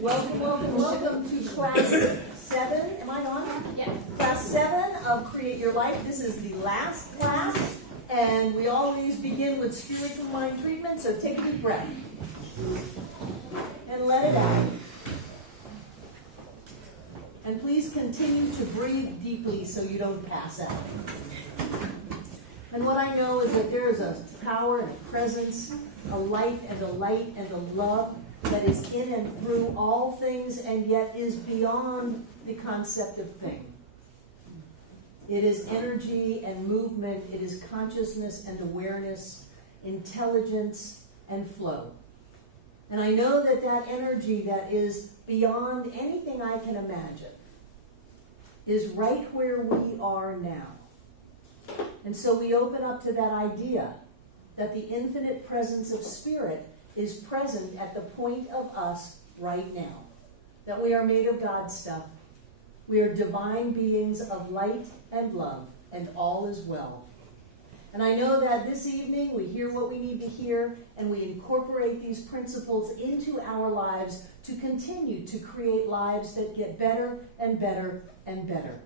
Welcome, welcome, welcome to class 7. Am I on? Yes. Class 7 of Create Your Life. This is the last class, and we always begin with spiritual mind treatment, so take a deep breath and let it out. And please continue to breathe deeply so you don't pass out. And what I know is that there is a power and a presence, a light and a light and a love that is in and through all things and yet is beyond the concept of thing. It is energy and movement. It is consciousness and awareness, intelligence and flow. And I know that that energy that is beyond anything I can imagine is right where we are now. And so we open up to that idea that the infinite presence of spirit is present at the point of us right now. That we are made of God's stuff. We are divine beings of light and love, and all is well. And I know that this evening we hear what we need to hear, and we incorporate these principles into our lives to continue to create lives that get better and better and better.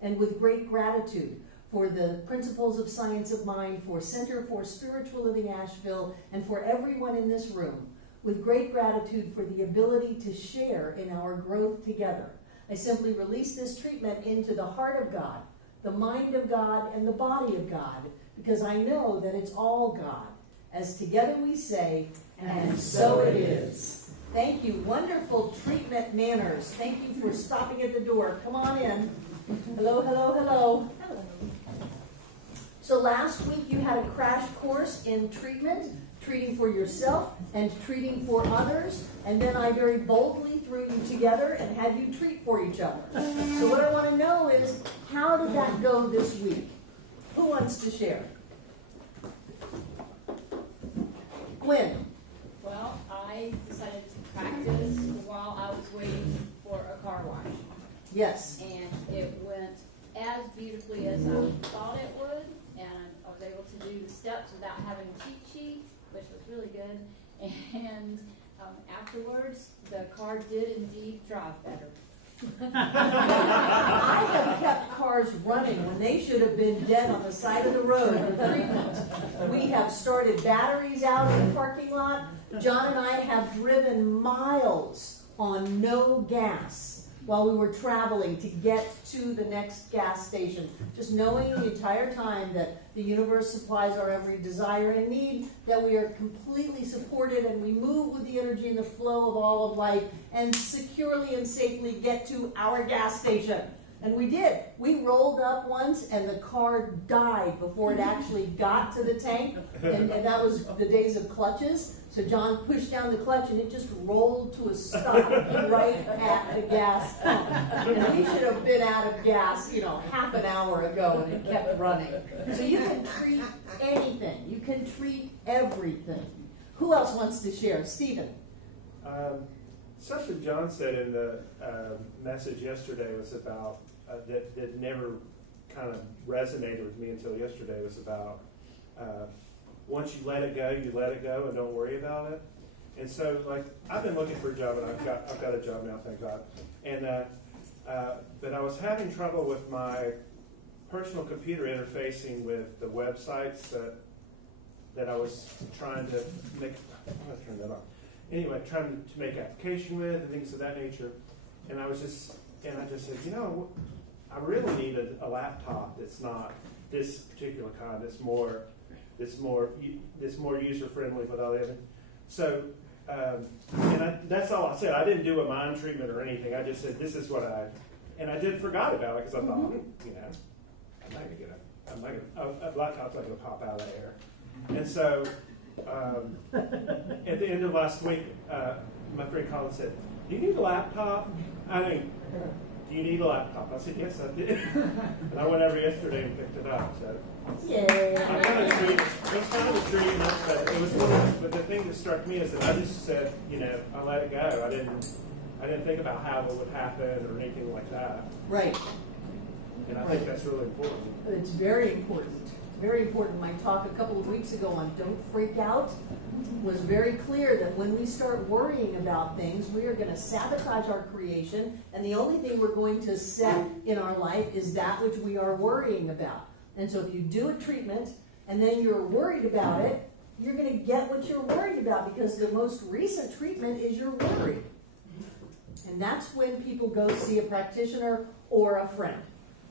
And with great gratitude for the Principles of Science of Mind, for Center for Spiritual Living Asheville, and for everyone in this room, with great gratitude for the ability to share in our growth together. I simply release this treatment into the heart of God, the mind of God, and the body of God, because I know that it's all God. As together we say, and so it is. Thank you. Wonderful treatment manners. Thank you for stopping at the door. Come on in. Hello, hello, hello. Hello. So last week you had a crash course in treatment, treating for yourself and treating for others, and then I very boldly threw you together and had you treat for each other. So what I want to know is, how did that go this week? Who wants to share? Gwen. Well, I decided to practice while I was waiting for a car wash. Yes. And it went as beautifully as I thought it would. And I was able to do the steps without having a cheat sheet, which was really good. And afterwards, the car did indeed drive better. I have kept cars running when they should have been dead on the side of the road for treatment. We have started batteries out in the parking lot. John and I have driven miles on no gas while we were traveling to get to the next gas station, just knowing the entire time that the universe supplies our every desire and need, that we are completely supported and we move with the energy and the flow of all of life and securely and safely get to our gas station. And we did. We rolled up once and the car died before it actually got to the tank, and that was the days of clutches. So John pushed down the clutch and it just rolled to a stop right at the gas pump. And we should have been out of gas, half an hour ago, and it kept running. So you can treat anything. You can treat everything. Who else wants to share? Stephen. Something John said in the message yesterday was about, that never kind of resonated with me until yesterday, was about once you let it go and don't worry about it. And so, like, I've been looking for a job, and I've got a job now, thank God. And but I was having trouble with my personal computer interfacing with the websites that I was trying to make. I'm going to turn that on. Anyway, trying to make application with and things of that nature. And I just said, I really need a laptop that's not this particular kind, that's more user friendly with all the other. So, that's all I said. I didn't do a mind treatment or anything. I just said, this is what I did forgot about it because I thought, I'm not gonna get a laptop's not gonna pop out of the air. And so, at the end of last week, my friend Colin said, do you need a laptop? Do you need a laptop? I said, yes, I did. And I went over yesterday and picked it up. So, Yay. it was kind of a treatment, but the thing that struck me is that I just said, I let it go. I didn't think about how it would happen or anything like that. Right. And I think that's really important. It's very important. very important. My talk a couple of weeks ago on Don't Freak Out was very clear that when we start worrying about things, we are going to sabotage our creation, and the only thing we're going to set in our life is that which we are worrying about. And so if you do a treatment and then you're worried about it, you're going to get what you're worried about, because the most recent treatment is your worry. And that's when people go see a practitioner or a friend.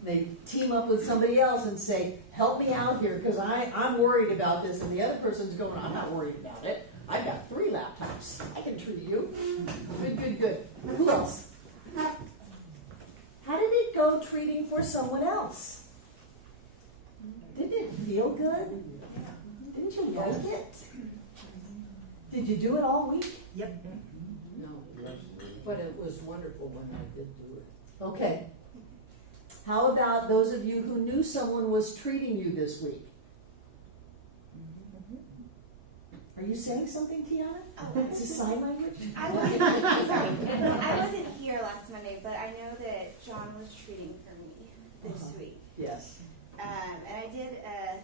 They team up with somebody else and say, help me out here because I'm worried about this. And the other person's going, I'm not worried about it. I've got 3 laptops. I can treat you. Good, good, good. Who else? How did it go treating for someone else? Didn't it feel good? Didn't you like it? Did you do it all week? Yep. No. But it was wonderful when I did do it. Okay. How about those of you who knew someone was treating you this week? Are you saying something, Tiana? Oh. It's a sign language? I wasn't here last Monday, but I know that John was treating for me this week. Yes. And I did.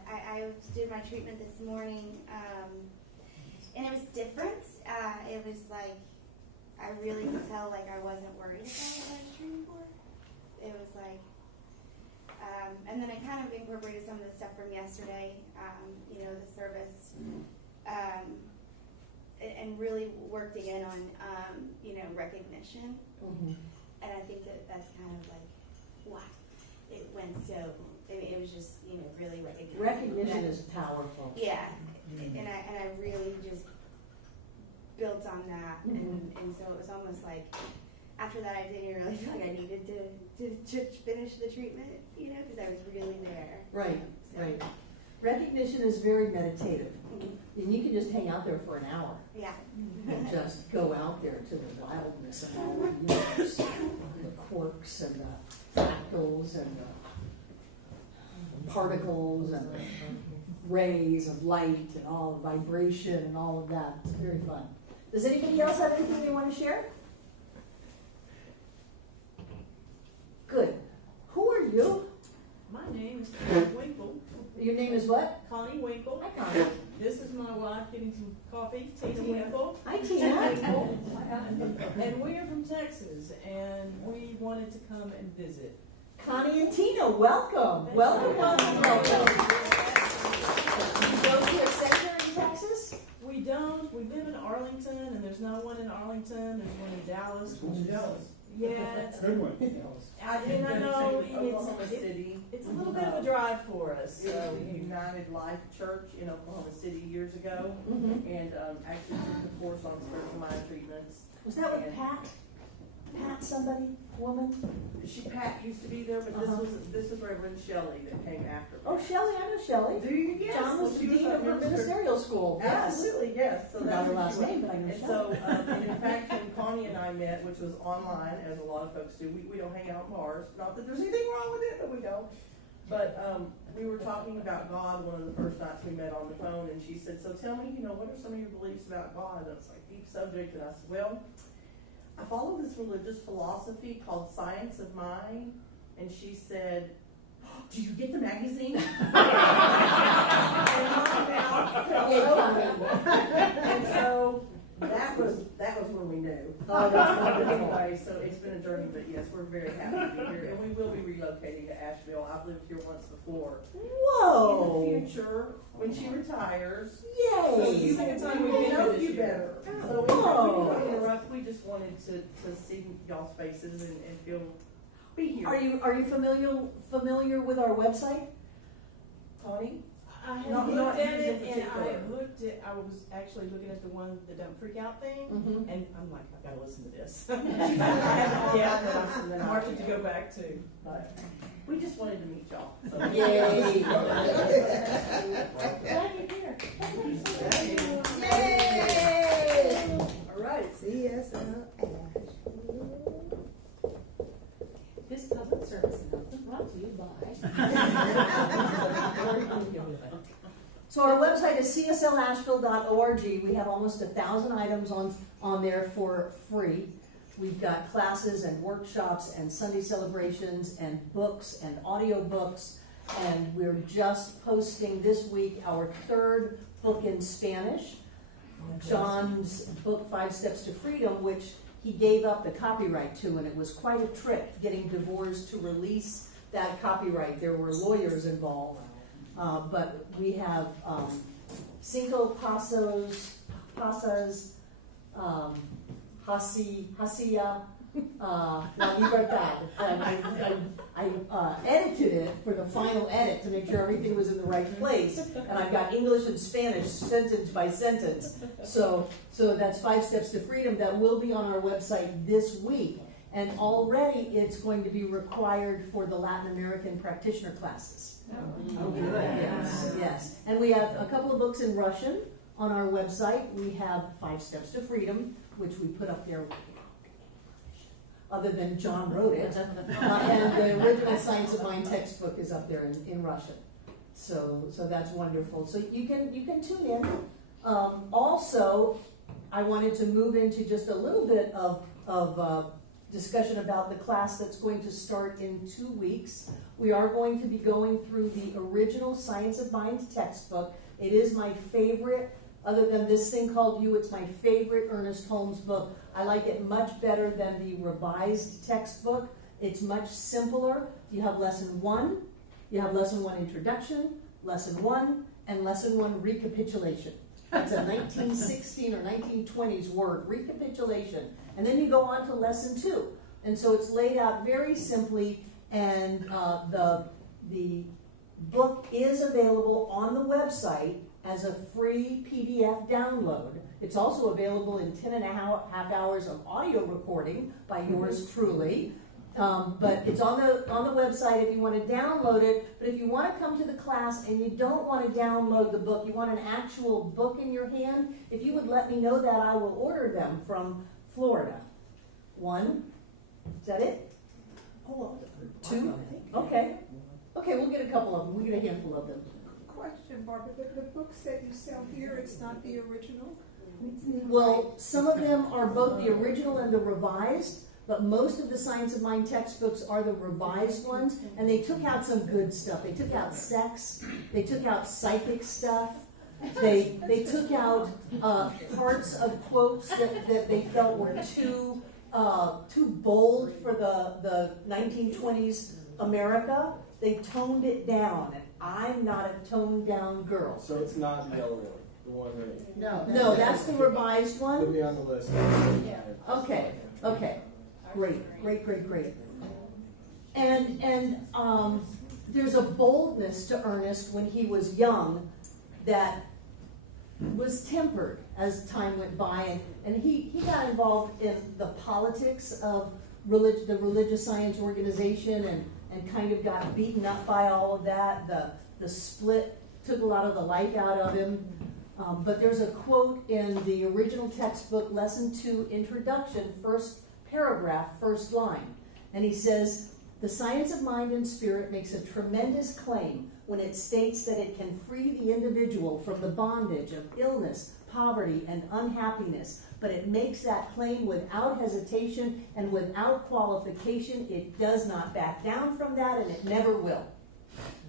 I did my treatment this morning, and it was different. It was like I really could tell like I wasn't worried about what I was treating for. It was like, and then I kind of incorporated some of the stuff from yesterday. You know, the service. And really worked again on, you know, recognition. Mm-hmm. And I think that that's kind of like, wow, it went so, it was just, you know, really recognition. Recognition is powerful. Yeah, and I really just built on that. And so it was almost like, after that I didn't really feel like I needed to finish the treatment, you know, because I was really there. Right, So, right. Recognition is very meditative. And you can just hang out there for an hour. yeah. And just go out there to the wildness of all the universe, the quarks and the fractals and the particles and the rays of light and all the vibration and all of that. It's very fun. Does anybody else have anything they want to share? Good. Who are you? My name is Connie Winkle. Your name is what? Connie Winkle. Hi, Connie. This is my wife getting some coffee, Tina Winkle. Hi, Tina. And we are from Texas, and we wanted to come and visit. Connie and Tina, welcome. Welcome, welcome, welcome. You go to a center in Texas? We don't. We live in Arlington, and there's no one in Arlington. There's one in Dallas. Yeah, it's, Good one. and I know Oklahoma City. it's a little bit of a drive for us. It was So. the United Life Church in Oklahoma City years ago, Mm-hmm. and actually took the course on spiritual mind treatments. Was that with Pat? Pat somebody? Woman? Pat used to be there, but this was Reverend Shelley that came after. Oh, Shelley, I know Shelley. Do you? Yes. John was Well, the she was dean our of her minister. ministerial school. Yes. Absolutely, yes. So Forgot that's her where last she went. name, but I know And Shelley. so, and in fact, when Connie and I met, which was online, as a lot of folks do, we don't hang out in bars. Not that there's anything wrong with it, but we don't. But we were talking about God one of the first nights we met on the phone, and she said, so tell me, you know, what are some of your beliefs about God? And it's like a deep subject, and I said, well, I follow this religious philosophy called Science of Mind. And she said, oh, do you get the magazine? And so that was when we knew. Oh, that's wonderful. Anyway, so it's been a journey, but yes, we're very happy to be here. And we will be relocating to Asheville. I've lived here once before. Whoa. In the future, when she retires. Yay. So you Second will time we've been know here you this year. better. So we don't interrupt. We just wanted to see y'all's faces and feel be here. Are you familiar with our website, Connie? I had Not looked at yours in it, and particular. I was actually looking at the one, the Don't Freak Out thing, Mm-hmm. and I'm like, I've got to listen to this. I haven't yet, but I'm marching to go back to. But we just wanted to meet y'all. So. Yay. Glad you're here. Yay. All right. This public service announcement brought to you by. So our website is cslasheville.org. We have almost 1,000 items on there for free. We've got classes and workshops and Sunday celebrations and books and audio books And we're just posting this week our 3rd book in Spanish, John's book, 5 Steps to Freedom, which he gave up the copyright to, and it was quite a trick getting divorced to release that copyright. There were lawyers involved. But we have Cinco Pasas, Hacia, La Libertad. I edited it for the final edit to make sure everything was in the right place. And I've got English and Spanish sentence by sentence. So that's 5 Steps to Freedom that will be on our website this week. And already it's going to be required for the Latin American practitioner classes. Oh, good. Yes, yes. And we have a couple of books in Russian on our website. We have 5 Steps to Freedom, which we put up there, other than John wrote it. And the original Science of Mind textbook is up there in Russian. So that's wonderful. So you can tune in. Also, I wanted to move into just a little bit of discussion about the class that's going to start in 2 weeks. We are going to be going through the original Science of Mind textbook. It is my favorite, other than this thing called You, it's my favorite Ernest Holmes book. I like it much better than the revised textbook. It's much simpler. You have lesson 1, you have lesson 1 introduction, lesson 1, and lesson 1 recapitulation. That's a 1916 or 1920s word, recapitulation. And then you go on to lesson 2. And so it's laid out very simply, and the book is available on the website as a free PDF download. It's also available in 10.5 hours of audio recording by yours truly. But it's on the website if you want to download it. But if you want to come to the class and you don't want to download the book, you want an actual book in your hand, if you would let me know that, I will order them from Florida. 1, is that it? 2? Okay. Okay, we'll get a couple of them. We'll get a handful of them. Question, Barbara, the books that you sell here, it's not the original? Well, some of them are both the original and the revised, but most of the Science of Mind textbooks are the revised ones, and they took out some good stuff. They took out sex, they took out psychic stuff, they took out parts of quotes that they felt were too bold for the 1920s America. They toned it down, and I'm not a toned down girl. So it's not Mel really, the one that. No, that's the revised Put one. me on the list. Yeah. Okay. Great. And there's a boldness to Ernest when he was young that was tempered as time went by, and he got involved in the politics of the religious science organization and kind of got beaten up by all of that. The split took a lot of the life out of him. But there's a quote in the original textbook, Lesson 2, Introduction, first paragraph, first line. And he says, "The science of mind and spirit makes a tremendous claim when it states that it can free the individual from the bondage of illness, poverty, and unhappiness. But it makes that claim without hesitation and without qualification. It does not back down from that, and it never will."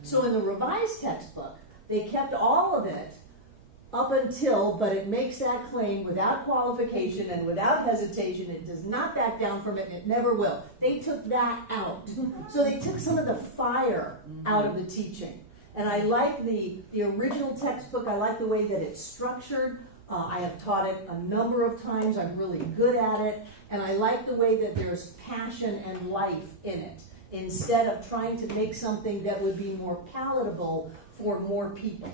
So in the revised textbook, they kept all of it up until, but it makes that claim without qualification and without hesitation. It does not back down from it, and it never will. They took that out. So they took some of the fire out of the teaching. And I like the original textbook. I like the way that it's structured. I have taught it a number of times. I'm really good at it. And I like the way that there's passion and life in it, instead of trying to make something that would be more palatable for more people.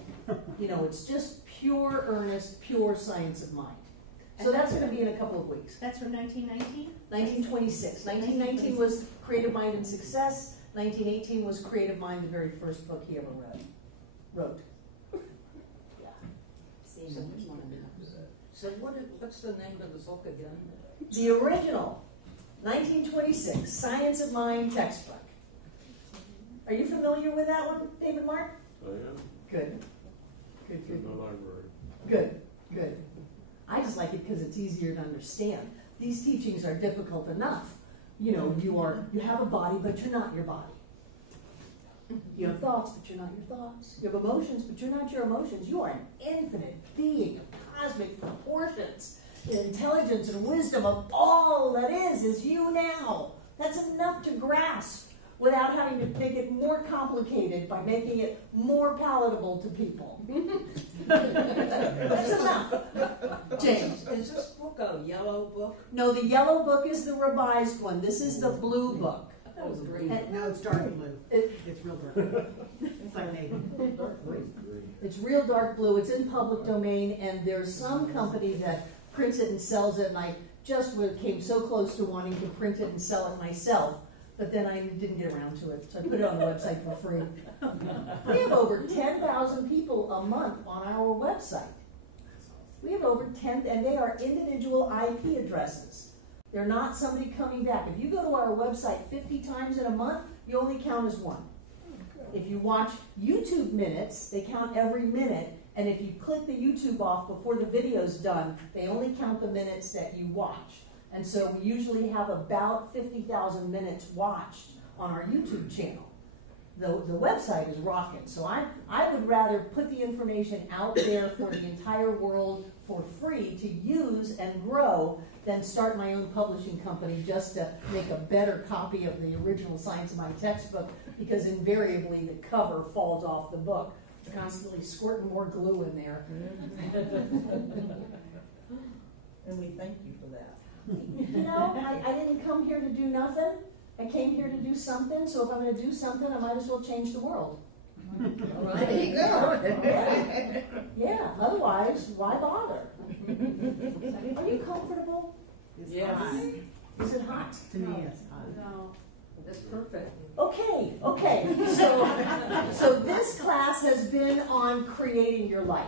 You know, it's just pure earnest, pure science of mind. So that's going to be in a couple of weeks. That's from 1919? 1926. 1919 was Creative Mind and Success. 1918 was Creative Mind, the very first book he ever wrote. Yeah. So what's the name of the book again? The original, 1926, Science of Mind textbook. Are you familiar with that one, David Mark? I am. Good. It's in the library. Good. I just like it because it's easier to understand. These teachings are difficult enough. You know, you have a body, but you're not your body. You have thoughts, but you're not your thoughts. You have emotions, but you're not your emotions. You are an infinite being of cosmic proportions. The intelligence and wisdom of all that is you now. That's enough to grasp without having to make it more complicated by making it more palatable to people. That's enough. James. Is this book a yellow book? No, the yellow book is the revised one. This is the blue book. That was green. No, it's dark blue. It's real dark. It's like navy. It's real dark blue. It's in public domain, and there's some company that prints it and sells it, and I just came so close to wanting to print it and sell it myself, but then I didn't get around to it, so I put it on the website for free. We have over 10,000 people a month on our website. We have over 10, and they are individual IP addresses. They're not somebody coming back. If you go to our website 50 times in a month, you only count as one. If you watch YouTube minutes, they count every minute, and if you click the YouTube off before the video's done, they only count the minutes that you watch. And so we usually have about 50,000 minutes watched on our YouTube channel. The website is rocking, so I would rather put the information out there for the entire world for free to use and grow than start my own publishing company just to make a better copy of the original Science of Mind textbook, because invariably the cover falls off the book. Constantly squirting more glue in there. And we thank you for that. You know, I didn't come here to do nothing. I came here to do something, so if I'm going to do something, I might as well change the world. There you go. Yeah, otherwise, why bother? Are you comfortable? Yes. Is it hot? To me, it's hot. No, that's perfect. Okay. So this class has been on creating your life.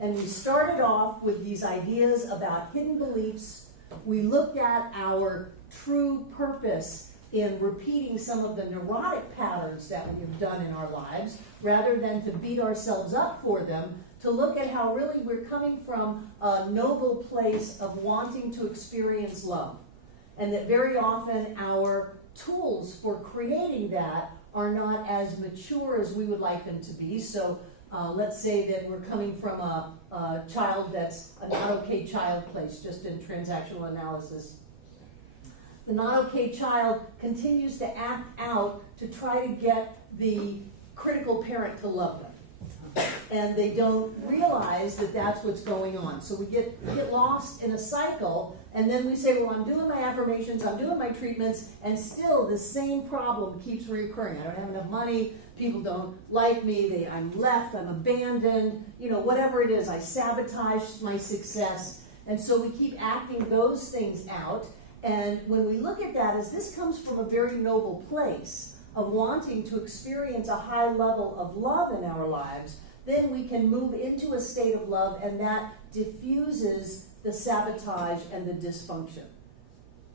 And we started off with these ideas about hidden beliefs. We looked at our true purpose in repeating some of the neurotic patterns that we have done in our lives, rather than to beat ourselves up for them, to look at how really we're coming from a noble place of wanting to experience love. And that very often our tools for creating that are not as mature as we would like them to be. So let's say that we're coming from a child that's a not okay child place, just in transactional analysis. The not okay child continues to act out to try to get the critical parent to love them. And they don't realize that that's what's going on. So we get lost in a cycle, and then we say, well, I'm doing my affirmations, I'm doing my treatments, and still the same problem keeps reoccurring. I don't have enough money, people don't like me, I'm left, I'm abandoned, whatever it is, I sabotage my success. And so we keep acting those things out. And when we look at that, as this comes from a very noble place of wanting to experience a high level of love in our lives, then we can move into a state of love, and that diffuses the sabotage and the dysfunction.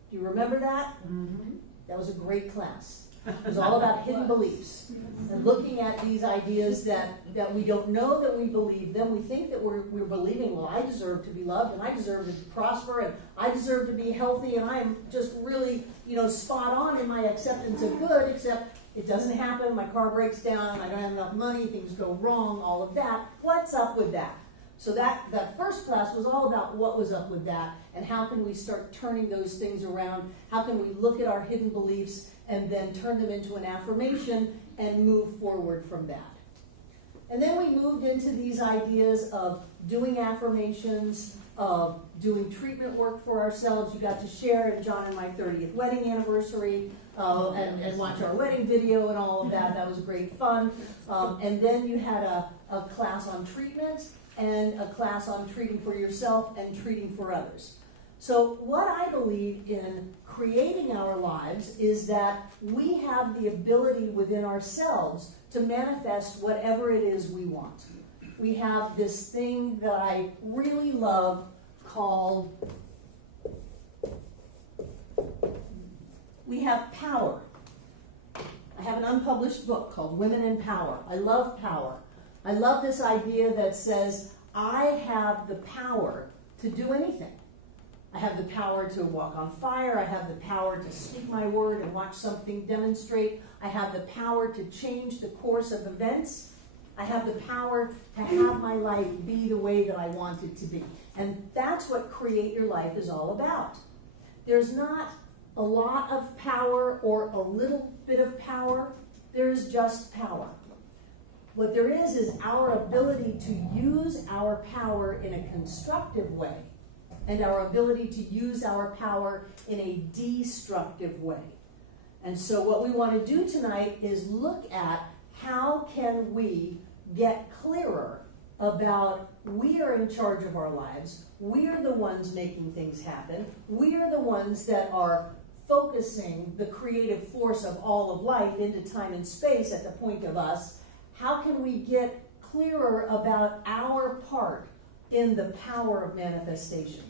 Do you remember that? Mm-hmm. That was a great class. It was all about hidden beliefs and looking at these ideas that we don't know that we believe them. We think that we're believing, well, I deserve to be loved, and I deserve to prosper, and I deserve to be healthy, and I am just really, spot on in my acceptance of good, except it doesn't happen, my car breaks down, I don't have enough money, things go wrong, all of that. What's up with that? So that first class was all about what was up with that, and how can we start turning those things around, how can we look at our hidden beliefs and then turn them into an affirmation and move forward from that. And then we moved into these ideas of doing affirmations, of doing treatment work for ourselves. You got to share in John and my 30th wedding anniversary and watch our wedding video and all of that. That was great fun. And then you had a class on treatment and a class on treating for yourself and treating for others. So what I believe in creating our lives is that we have the ability within ourselves to manifest whatever it is we want. We have this thing that I really love called, we have power. I have an unpublished book called Women in Power. I love power. I love this idea that says I have the power to do anything. I have the power to walk on fire. I have the power to speak my word and watch something demonstrate. I have the power to change the course of events. I have the power to have my life be the way that I want it to be. And that's what Create Your Life is all about. There's not a lot of power or a little bit of power. There's just power. What there is our ability to use our power in a constructive way and our ability to use our power in a destructive way. And so what we want to do tonight is look at how can we get clearer about we are in charge of our lives. We are the ones making things happen. We are the ones that are focusing the creative force of all of life into time and space at the point of us. How can we get clearer about our part in the power of manifestation?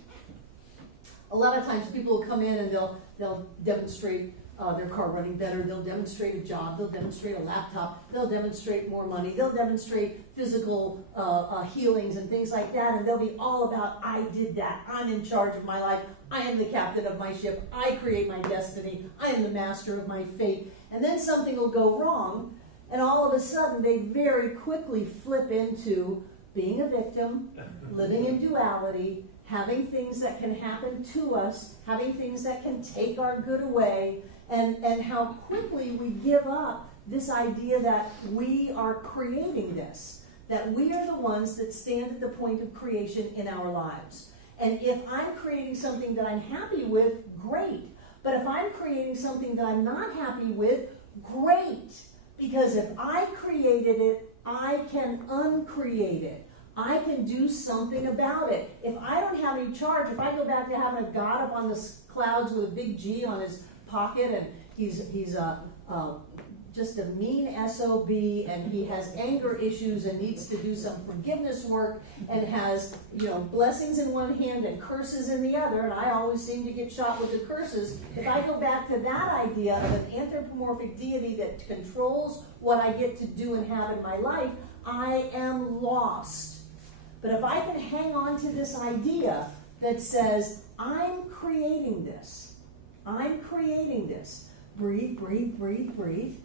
A lot of times people will come in and they'll demonstrate their car running better, they'll demonstrate a job, they'll demonstrate a laptop, they'll demonstrate more money, they'll demonstrate physical healings and things like that, and they'll be all about, I did that, I'm in charge of my life, I am the captain of my ship, I create my destiny, I am the master of my fate. And then something will go wrong, and all of a sudden they very quickly flip into being a victim, living in duality, having things that can happen to us, having things that can take our good away, and how quickly we give up this idea that we are creating this, that we are the ones that stand at the point of creation in our lives. And if I'm creating something that I'm happy with, great. But if I'm creating something that I'm not happy with, great. Because if I created it, I can uncreate it. I can do something about it. If I don't have any charge, if I go back to having a God up on the clouds with a big G on his pocket, and he's just a mean SOB, and he has anger issues and needs to do some forgiveness work, and has, blessings in one hand and curses in the other, and I always seem to get shot with the curses. If I go back to that idea of an anthropomorphic deity that controls what I get to do and have in my life, I am lost. But if I can hang on to this idea that says, I'm creating this. I'm creating this. Breathe, breathe, breathe, breathe.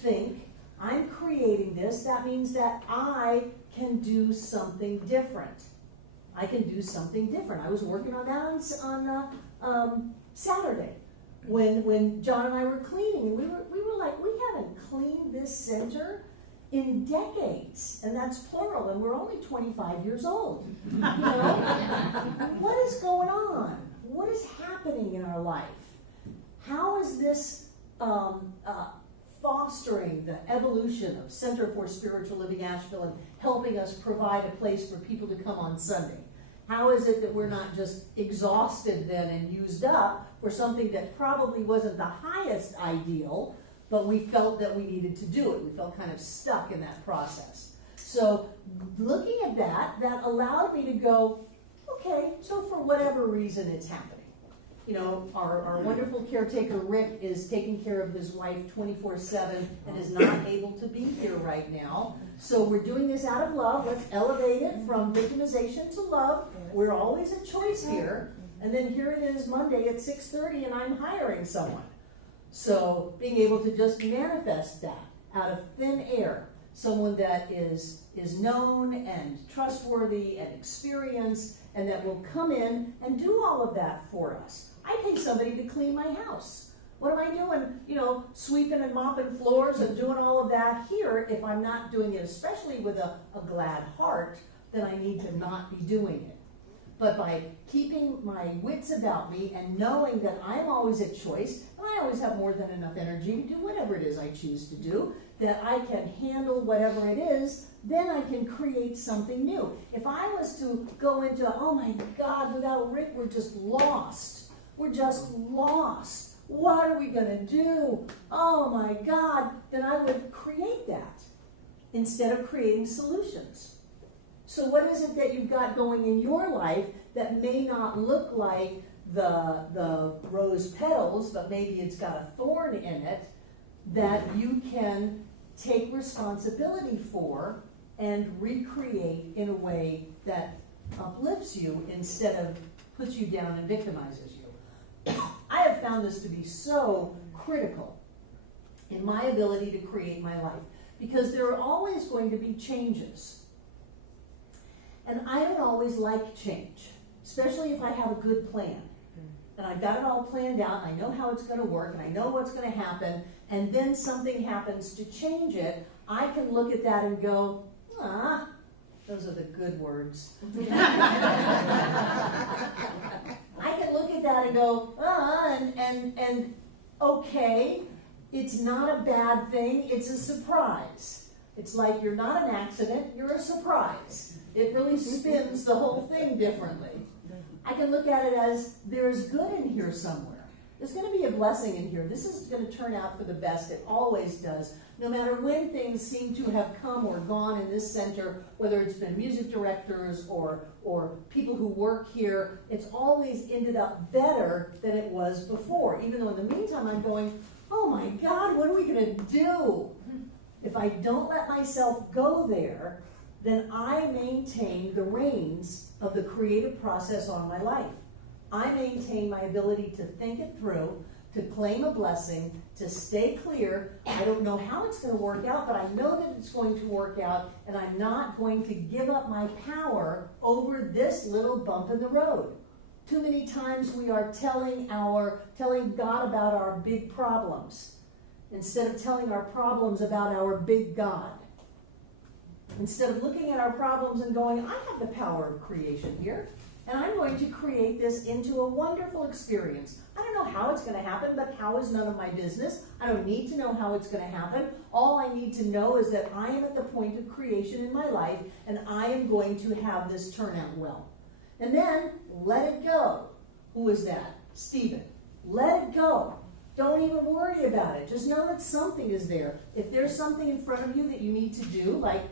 Think. I'm creating this. That means that I can do something different. I can do something different. I was working on that on Saturday when John and I were cleaning. And we were like, we haven't cleaned this center in decades, and that's plural, and we're only 25 years old. What is going on? What is happening in our life? How is this fostering the evolution of Center for Spiritual Living Asheville and helping us provide a place for people to come on Sunday? How is it that we're not just exhausted then and used up for something that probably wasn't the highest ideal, but we felt that we needed to do it. We felt kind of stuck in that process. So looking at that allowed me to go, okay, so for whatever reason it's happening. Our wonderful caretaker, Rick, is taking care of his wife 24/7 and is not able to be here right now. So we're doing this out of love. Let's elevate it from victimization to love. We're always a choice here. And then here it is Monday at 6:30 and I'm hiring someone. So being able to just manifest that out of thin air, someone that is known and trustworthy and experienced and that will come in and do all of that for us. I pay somebody to clean my house. What am I doing, sweeping and mopping floors and doing all of that here if I'm not doing it, especially with a glad heart, then I need to not be doing it. But by keeping my wits about me and knowing that I'm always at choice, and I always have more than enough energy to do whatever it is I choose to do, that I can handle whatever it is, then I can create something new. If I was to go into, oh my God, without Rick, we're just lost. We're just lost. What are we going to do? Oh my God, then I would create that instead of creating solutions. So what is it that you've got going in your life that may not look like the rose petals, but maybe it's got a thorn in it, that you can take responsibility for and recreate in a way that uplifts you instead of puts you down and victimizes you. I have found this to be so critical in my ability to create my life, because there are always going to be changes. And I don't always like change, especially if I have a good plan. And I've got it all planned out, and I know how it's going to work, and I know what's going to happen, and then something happens to change it. I can look at that and go, those are the good words. I can look at that and go, and okay, it's not a bad thing, it's a surprise. It's like you're not an accident, you're a surprise. It really spins the whole thing differently. I can look at it as there's good in here somewhere. There's going to be a blessing in here. This is going to turn out for the best. It always does. No matter when things seem to have come or gone in this center, whether it's been music directors or people who work here, it's always ended up better than it was before. Even though in the meantime I'm going, oh my God, what are we going to do? If I don't let myself go there, then I maintain the reins of the creative process on my life. I maintain my ability to think it through, to claim a blessing, to stay clear. I don't know how it's going to work out, but I know that it's going to work out, and I'm not going to give up my power over this little bump in the road. Too many times we are telling God about our big problems instead of telling our problems about our big God. Instead of looking at our problems and going, I have the power of creation here, and I'm going to create this into a wonderful experience. I don't know how it's going to happen, but how is none of my business. I don't need to know how it's going to happen. All I need to know is that I am at the point of creation in my life, and I am going to have this turn out well. And then, let it go. Who is that? Stephen. Let it go. Don't even worry about it. Just know that something is there. If there's something in front of you that you need to do, like,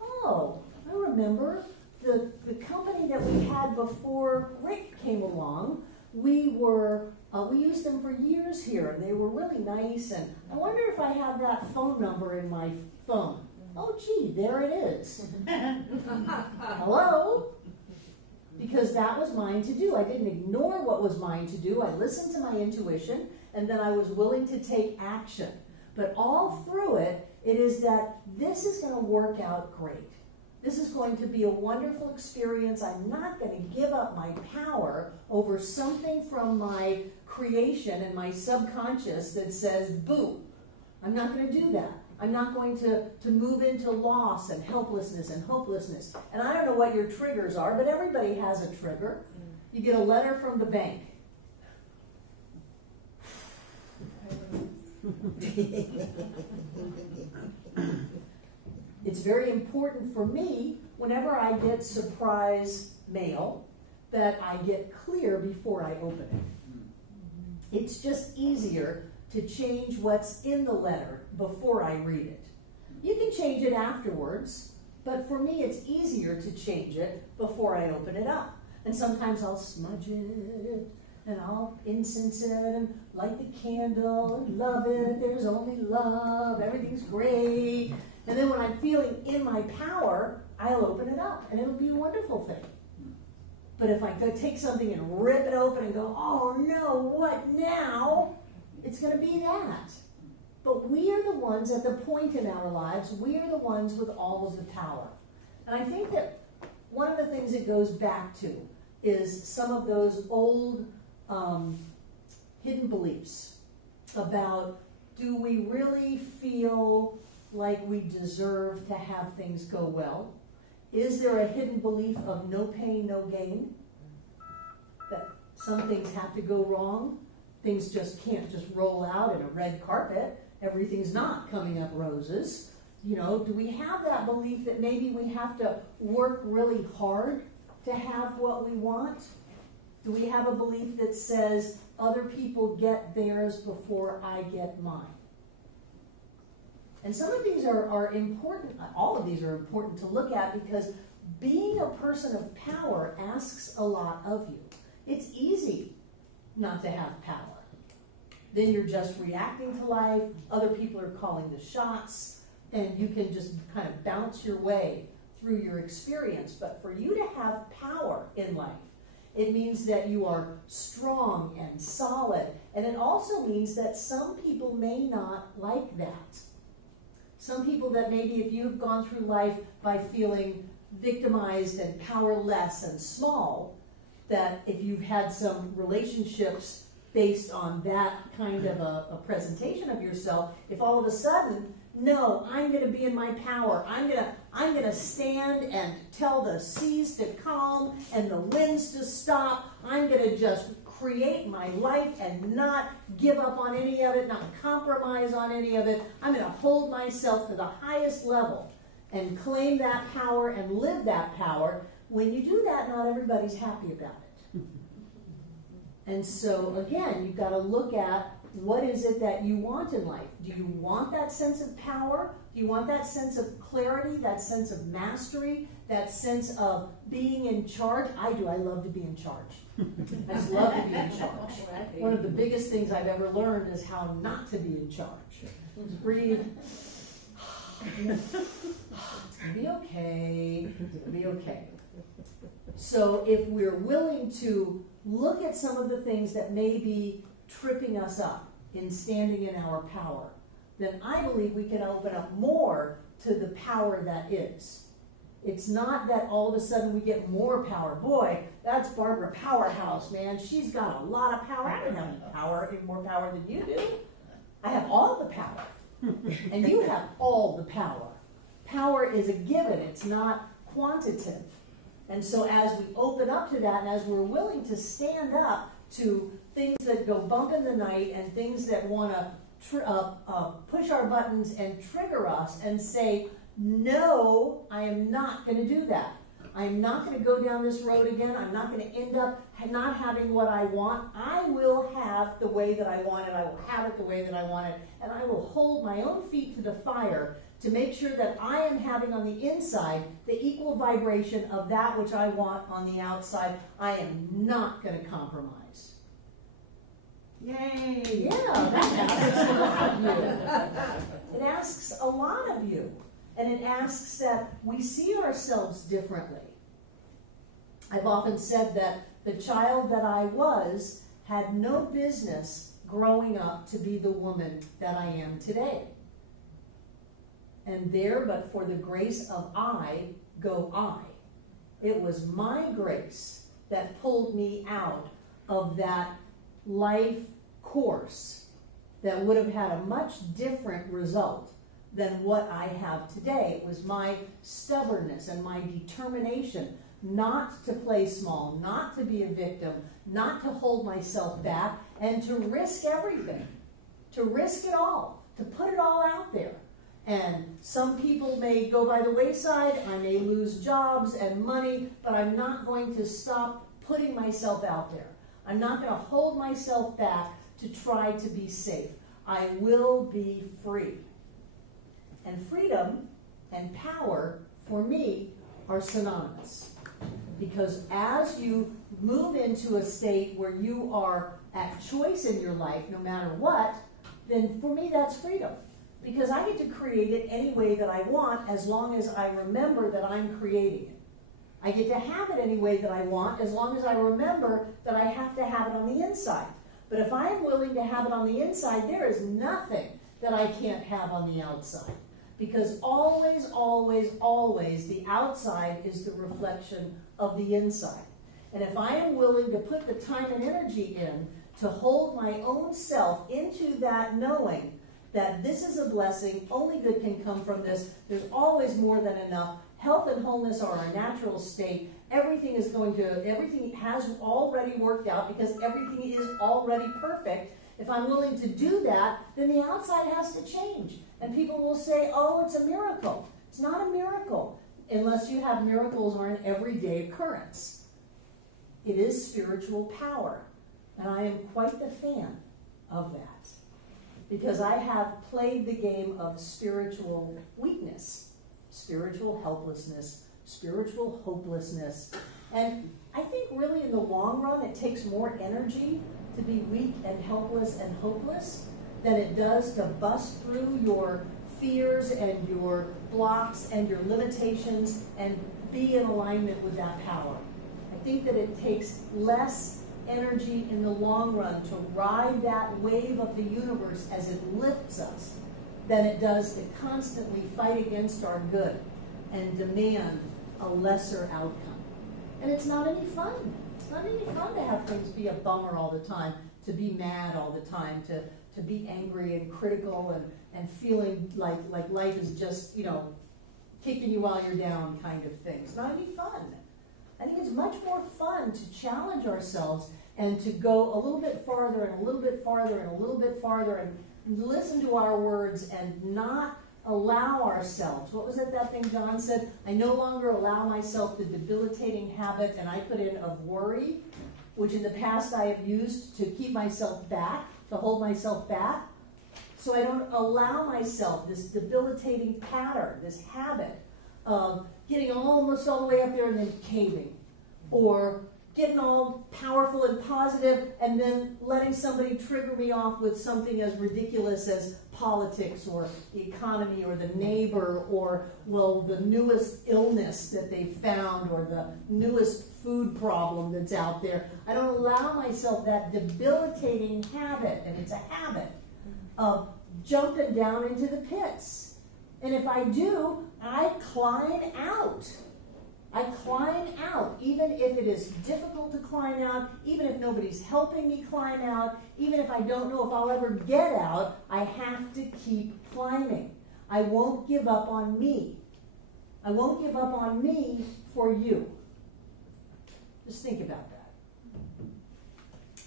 oh, I remember the company that we had before Rick came along. We used them for years here, and they were really nice, and I wonder if I have that phone number in my phone. Oh, gee, there it is. Hello? Because that was mine to do. I didn't ignore what was mine to do. I listened to my intuition, and then I was willing to take action. But all through it, it is that this is going to work out great. This is going to be a wonderful experience. I'm not going to give up my power over something from my creation and my subconscious that says, boo. I'm not going to do that. I'm not going to move into loss and helplessness and hopelessness. And I don't know what your triggers are, but everybody has a trigger. You get a letter from the bank. It's very important for me, whenever I get surprise mail, that I get clear before I open it. It's just easier to change what's in the letter before I read it. You can change it afterwards, but for me it's easier to change it before I open it up. And sometimes I'll smudge it, and I'll incense it, and light the candle, and love it, there's only love, everything's great. And then when I'm feeling in my power, I'll open it up, and it'll be a wonderful thing. But if I go take something and rip it open and go, oh no, what now? It's going to be that. But we are the ones at the point in our lives, we are the ones with all of the power. And I think that one of the things it goes back to is some of those old hidden beliefs about, do we really feel like we deserve to have things go well? Is there a hidden belief of no pain, no gain? That some things have to go wrong? Things just can't just roll out in a red carpet. Everything's not coming up roses. You know, do we have that belief that maybe we have to work really hard to have what we want? Do we have a belief that says other people get theirs before I get mine? And some of these are important, all of these are important to look at, because being a person of power asks a lot of you. It's easy not to have power. Then you're just reacting to life, other people are calling the shots, and you can just kind of bounce your way through your experience. But for you to have power in life, It means that you are strong and solid. And it also means that some people may not like that. Some people that maybe if you've gone through life by feeling victimized and powerless and small, that if you've had some relationships based on that kind of a presentation of yourself, if all of a sudden, no, I'm going to be in my power. I'm going to stand and tell the seas to calm and the winds to stop. I'm going to just create my life and not give up on any of it, not compromise on any of it. I'm going to hold myself to the highest level and claim that power and live that power. When you do that, not everybody's happy about it. And so, again, you've got to look at what is it that you want in life. Do you want that sense of power? Do you want that sense of clarity, that sense of mastery, that sense of being in charge? I do. I love to be in charge. I just love to be in charge. One of the biggest things I've ever learned is how not to be in charge. Just breathe. It's going to be okay. It's going to be okay. So if we're willing to look at some of the things that may be tripping us up in standing in our power, then I believe we can open up more to the power that is. It's not that all of a sudden we get more power. Boy, that's Barbara Powerhouse, man. She's got a lot of power. I don't have any power, any more power than you do. I have all the power. And you have all the power. Power is a given. It's not quantitative. And so as we open up to that and as we're willing to stand up to things that go bump in the night and things that want to push our buttons and trigger us and say, no, I am not going to do that. I am not going to go down this road again. I'm not going to end up not having what I want. I will have the way that I want it. I will have it the way that I want it. And I will hold my own feet to the fire to make sure that I am having on the inside the equal vibration of that which I want on the outside. I am not going to compromise. Yay! Yeah, that asks a lot of you. It asks a lot of you. And it asks that we see ourselves differently. I've often said that the child that I was had no business growing up to be the woman that I am today. And there, but for the grace of I, go I. It was my grace that pulled me out of that life course that would have had a much different result than what I have today. It was my stubbornness and my determination not to play small, not to be a victim, not to hold myself back, and to risk everything, to risk it all, to put it all out there. And some people may go by the wayside, I may lose jobs and money, but I'm not going to stop putting myself out there. I'm not going to hold myself back to try to be safe. I will be free. And freedom and power, for me, are synonymous. Because as you move into a state where you are at choice in your life, no matter what, then for me that's freedom. Because I get to create it any way that I want as long as I remember that I'm creating it. I get to have it any way that I want as long as I remember that I have to have it on the inside. But if I am willing to have it on the inside, there is nothing that I can't have on the outside. Because always, always, always, the outside is the reflection of the inside. And if I am willing to put the time and energy in to hold my own self into that knowing that this is a blessing, only good can come from this, there's always more than enough, health and wholeness are our natural state, everything has already worked out because everything is already perfect. If I'm willing to do that, then the outside has to change. And people will say, oh, it's a miracle. It's not a miracle unless you have miracles are an everyday occurrence. It is spiritual power. And I am quite the fan of that. Because I have played the game of spiritual weakness, spiritual helplessness, spiritual hopelessness. And I think really in the long run, it takes more energy to be weak and helpless and hopeless than it does to bust through your fears and your blocks and your limitations and be in alignment with that power. I think that it takes less energy in the long run to ride that wave of the universe as it lifts us than it does to constantly fight against our good and demand a lesser outcome. And it's not any fun. It's not any fun to have things be a bummer all the time, to be mad all the time, to be angry and critical and feeling like life is just, kicking you while you're down kind of thing. It's not any fun. I think it's much more fun to challenge ourselves and to go a little bit farther and a little bit farther and a little bit farther and listen to our words and not allow ourselves. What was it, that thing John said? I no longer allow myself the debilitating habit, and I put in, of worry, which in the past I have used to keep myself back, to hold myself back. So I don't allow myself this debilitating pattern, this habit of getting almost all the way up there and then caving, or getting all powerful and positive and then letting somebody trigger me off with something as ridiculous as politics or the economy or the neighbor or, well, the newest illness that they found or the newest food problem that's out there. I don't allow myself that debilitating habit, and it's a habit, of jumping down into the pits. And if I do, I climb out. I climb out, even if it is difficult to climb out, even if nobody's helping me climb out, even if I don't know if I'll ever get out, I have to keep climbing. I won't give up on me. I won't give up on me for you. Just think about that.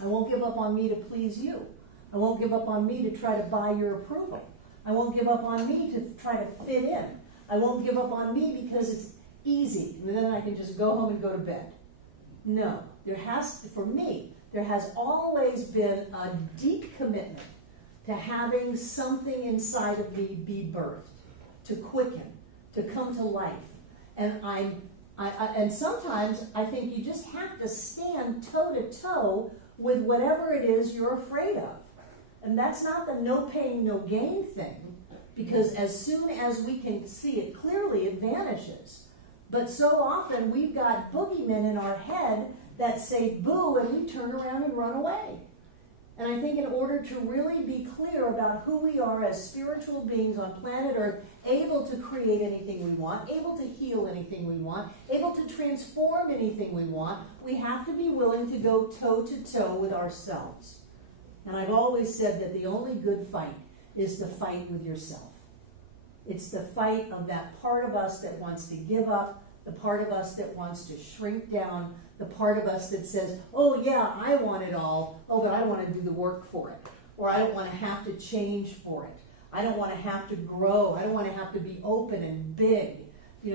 I won't give up on me to please you. I won't give up on me to try to buy your approval. I won't give up on me to try to fit in. I won't give up on me because it's easy, and then I can just go home and go to bed. No, for me, there has always been a deep commitment to having something inside of me be birthed, to quicken, to come to life. And and sometimes I think you just have to stand toe to toe with whatever it is you're afraid of. And that's not the no pain, no gain thing, because as soon as we can see it clearly, it vanishes. But so often we've got boogeymen in our head that say boo, and we turn around and run away. And I think in order to really be clear about who we are as spiritual beings on planet Earth, able to create anything we want, able to heal anything we want, able to transform anything we want, we have to be willing to go toe to toe with ourselves. And I've always said that the only good fight is the fight with yourself. It's the fight of that part of us that wants to give up, the part of us that wants to shrink down, the part of us that says, oh yeah, I want it all, oh, but I don't want to do the work for it. Or I don't want to have to change for it. I don't want to have to grow. I don't want to have to be open and big.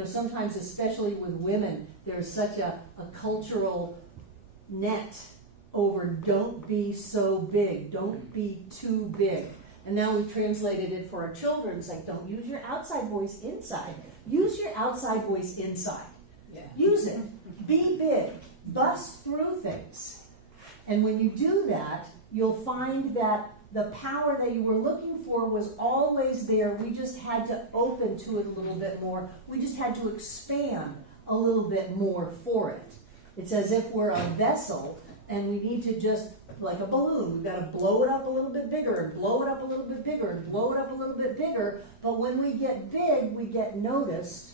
Sometimes, especially with women, there's such a cultural net over don't be so big, don't be too big. And now we've translated it for our children. It's like, don't use your outside voice inside. Use your outside voice inside. Yeah. Use it. Be big. Bust through things. And when you do that, you'll find that the power that you were looking for was always there. We just had to open to it a little bit more. We just had to expand a little bit more for it. It's as if we're a vessel and we need to just, like a balloon, we've got to blow it up a little bit bigger and blow it up a little bit bigger and blow it up a little bit bigger. But when we get big, we get noticed.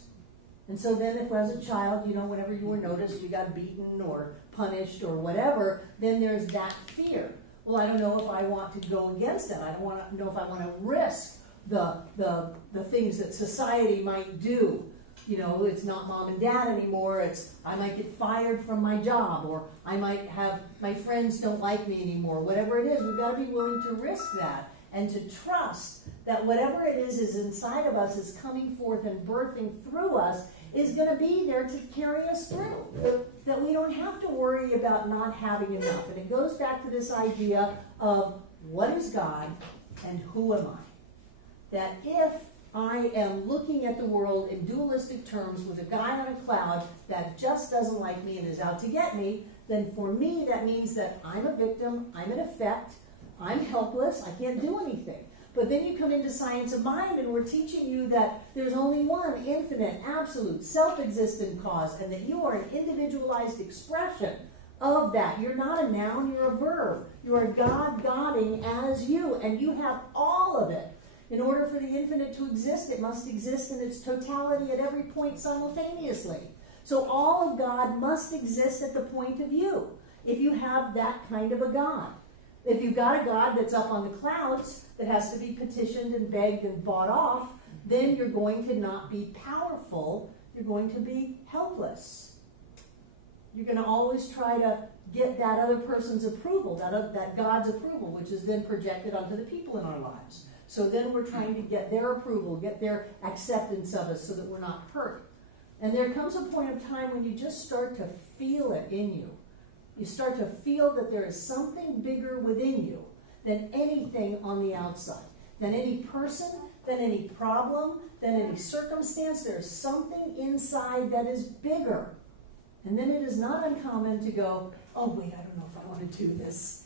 And so then if as a child, whenever you were noticed, you got beaten or punished or whatever, then there's that fear. Well, I don't know if I want to go against that. I don't want to know if I want to risk the things that society might do. It's not mom and dad anymore. It's I might get fired from my job, or I might have my friends don't like me anymore. Whatever it is, we've got to be willing to risk that and to trust that whatever it is inside of us is coming forth and birthing through us is going to be there to carry us through. That we don't have to worry about not having enough. And it goes back to this idea of what is God and who am I? That if I am looking at the world in dualistic terms with a guy on a cloud that just doesn't like me and is out to get me, then for me that means that I'm a victim, I'm an effect, I'm helpless, I can't do anything. But then you come into science of mind, and we're teaching you that there's only one infinite, absolute, self-existent cause, and that you are an individualized expression of that. You're not a noun, you're a verb. You're a God godding as you, and you have all of it. In order for the infinite to exist, it must exist in its totality at every point simultaneously. So all of God must exist at the point of you, if you have that kind of a God. If you've got a God that's up on the clouds, that has to be petitioned and begged and bought off, then you're going to not be powerful, you're going to be helpless. You're going to always try to get that other person's approval, that God's approval, which is then projected onto the people in our lives. So then we're trying to get their approval, get their acceptance of us so that we're not hurt. And there comes a point of time when you just start to feel it in you. You start to feel that there is something bigger within you than anything on the outside, than any person, than any problem, than any circumstance. There is something inside that is bigger. And then it is not uncommon to go, oh wait, I don't know if I want to do this.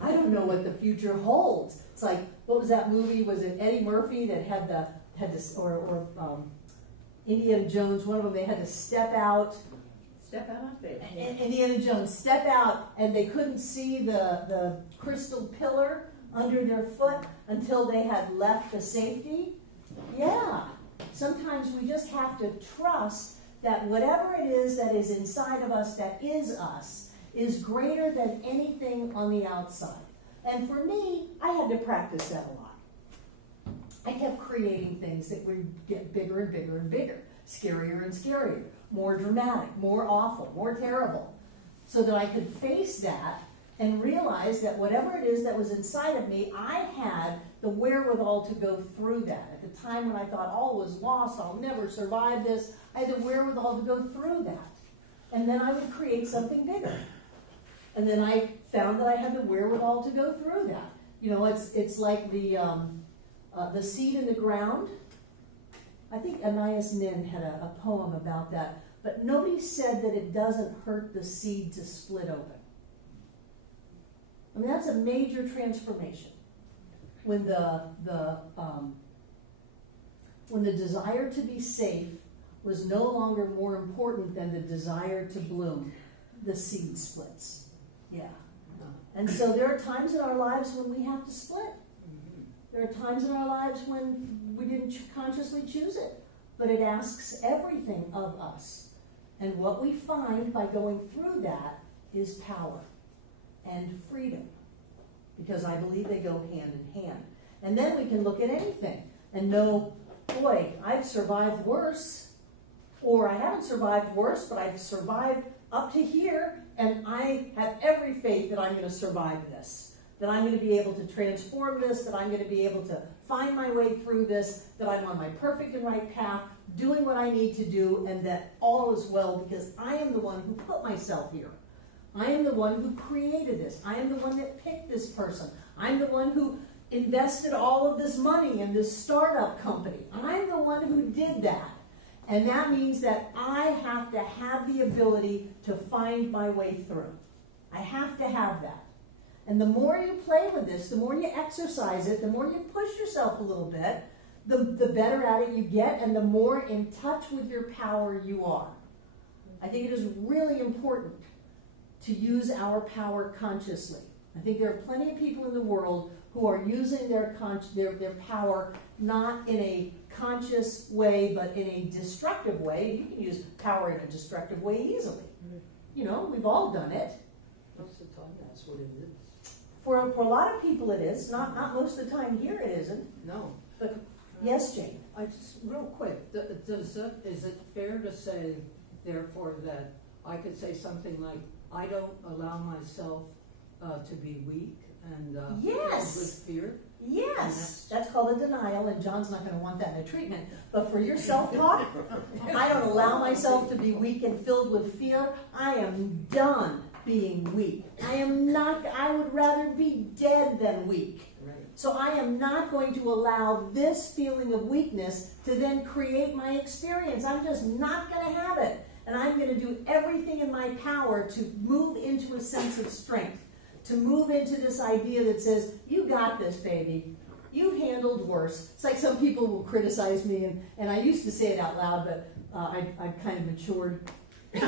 I don't know what the future holds. It's like, what was that movie? Was it Eddie Murphy that had this, or Indiana Jones, one of them, they had to step out. Step out on faith. Indiana Jones, step out, and they couldn't see the crystal pillar under their foot until they had left the safety. Yeah. Sometimes we just have to trust that whatever it is that is inside of us, that is us, is greater than anything on the outside. And for me, I had to practice that a lot. I kept creating things that would get bigger and bigger and bigger, scarier and scarier, more dramatic, more awful, more terrible, so that I could face that and realize that whatever it is that was inside of me, I had the wherewithal to go through that. At the time when I thought all was lost, I'll never survive this, I had the wherewithal to go through that. And then I would create something bigger. And then I found that I had the wherewithal to go through that. You know, it's like the seed in the ground. I think Anais Nin had a poem about that. But nobody said that it doesn't hurt the seed to split open. I mean, that's a major transformation. When the desire to be safe was no longer more important than the desire to bloom, the seed splits. Yeah. And so there are times in our lives when we have to split. There are times in our lives when we didn't consciously choose it, but it asks everything of us. And what we find by going through that is power and freedom, because I believe they go hand in hand. And then we can look at anything and know, boy, I've survived worse, or I haven't survived worse, but I've survived up to here, and I have every faith that I'm going to survive this, that I'm going to be able to transform this, that I'm going to be able to find my way through this, that I'm on my perfect and right path, doing what I need to do, and that all is well, because I am the one who put myself here. I am the one who created this. I am the one that picked this person. I'm the one who invested all of this money in this startup company. I'm the one who did that. And that means that I have to have the ability to find my way through. I have to have that. And the more you play with this, the more you exercise it, the more you push yourself a little bit, the better at it you get, and the more in touch with your power you are. I think it is really important to use our power consciously. I think there are plenty of people in the world who are using their power not in a conscious way, but in a destructive way. You can use power in a destructive way easily. You know, we've all done it. Most of the time, that's what it is. For a lot of people it is. Not most of the time here it isn't. No. But yes, Jane. I just, real quick, is it fair to say, therefore, that I could say something like, I don't allow myself to be weak and yes. filled with fear? Yes, that's called a denial, and John's not going to want that in a treatment. But for your self-talk, I don't allow myself to be weak and filled with fear. I am done being weak. I would rather be dead than weak. Right. So I am not going to allow this feeling of weakness to then create my experience. I'm just not going to have it. And I'm going to do everything in my power to move into a sense of strength, to move into this idea that says, you got this, baby. You've handled worse. It's like some people will criticize me, and I used to say it out loud, but I've kind of matured. But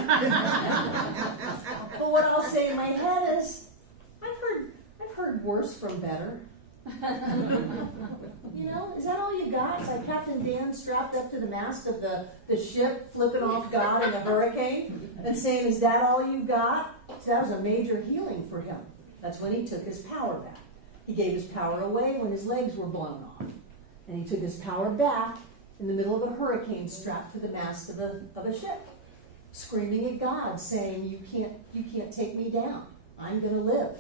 what I'll say in my head is, I've heard worse from better. You know, is that all you got? It's like Captain Dan strapped up to the mast of the ship, flipping off God in a hurricane, and saying, is that all you got? So that was a major healing for him. That's when he took his power back. He gave his power away when his legs were blown off. And he took his power back in the middle of a hurricane, strapped to the mast of a ship, screaming at God, saying, you can't take me down. I'm going to live.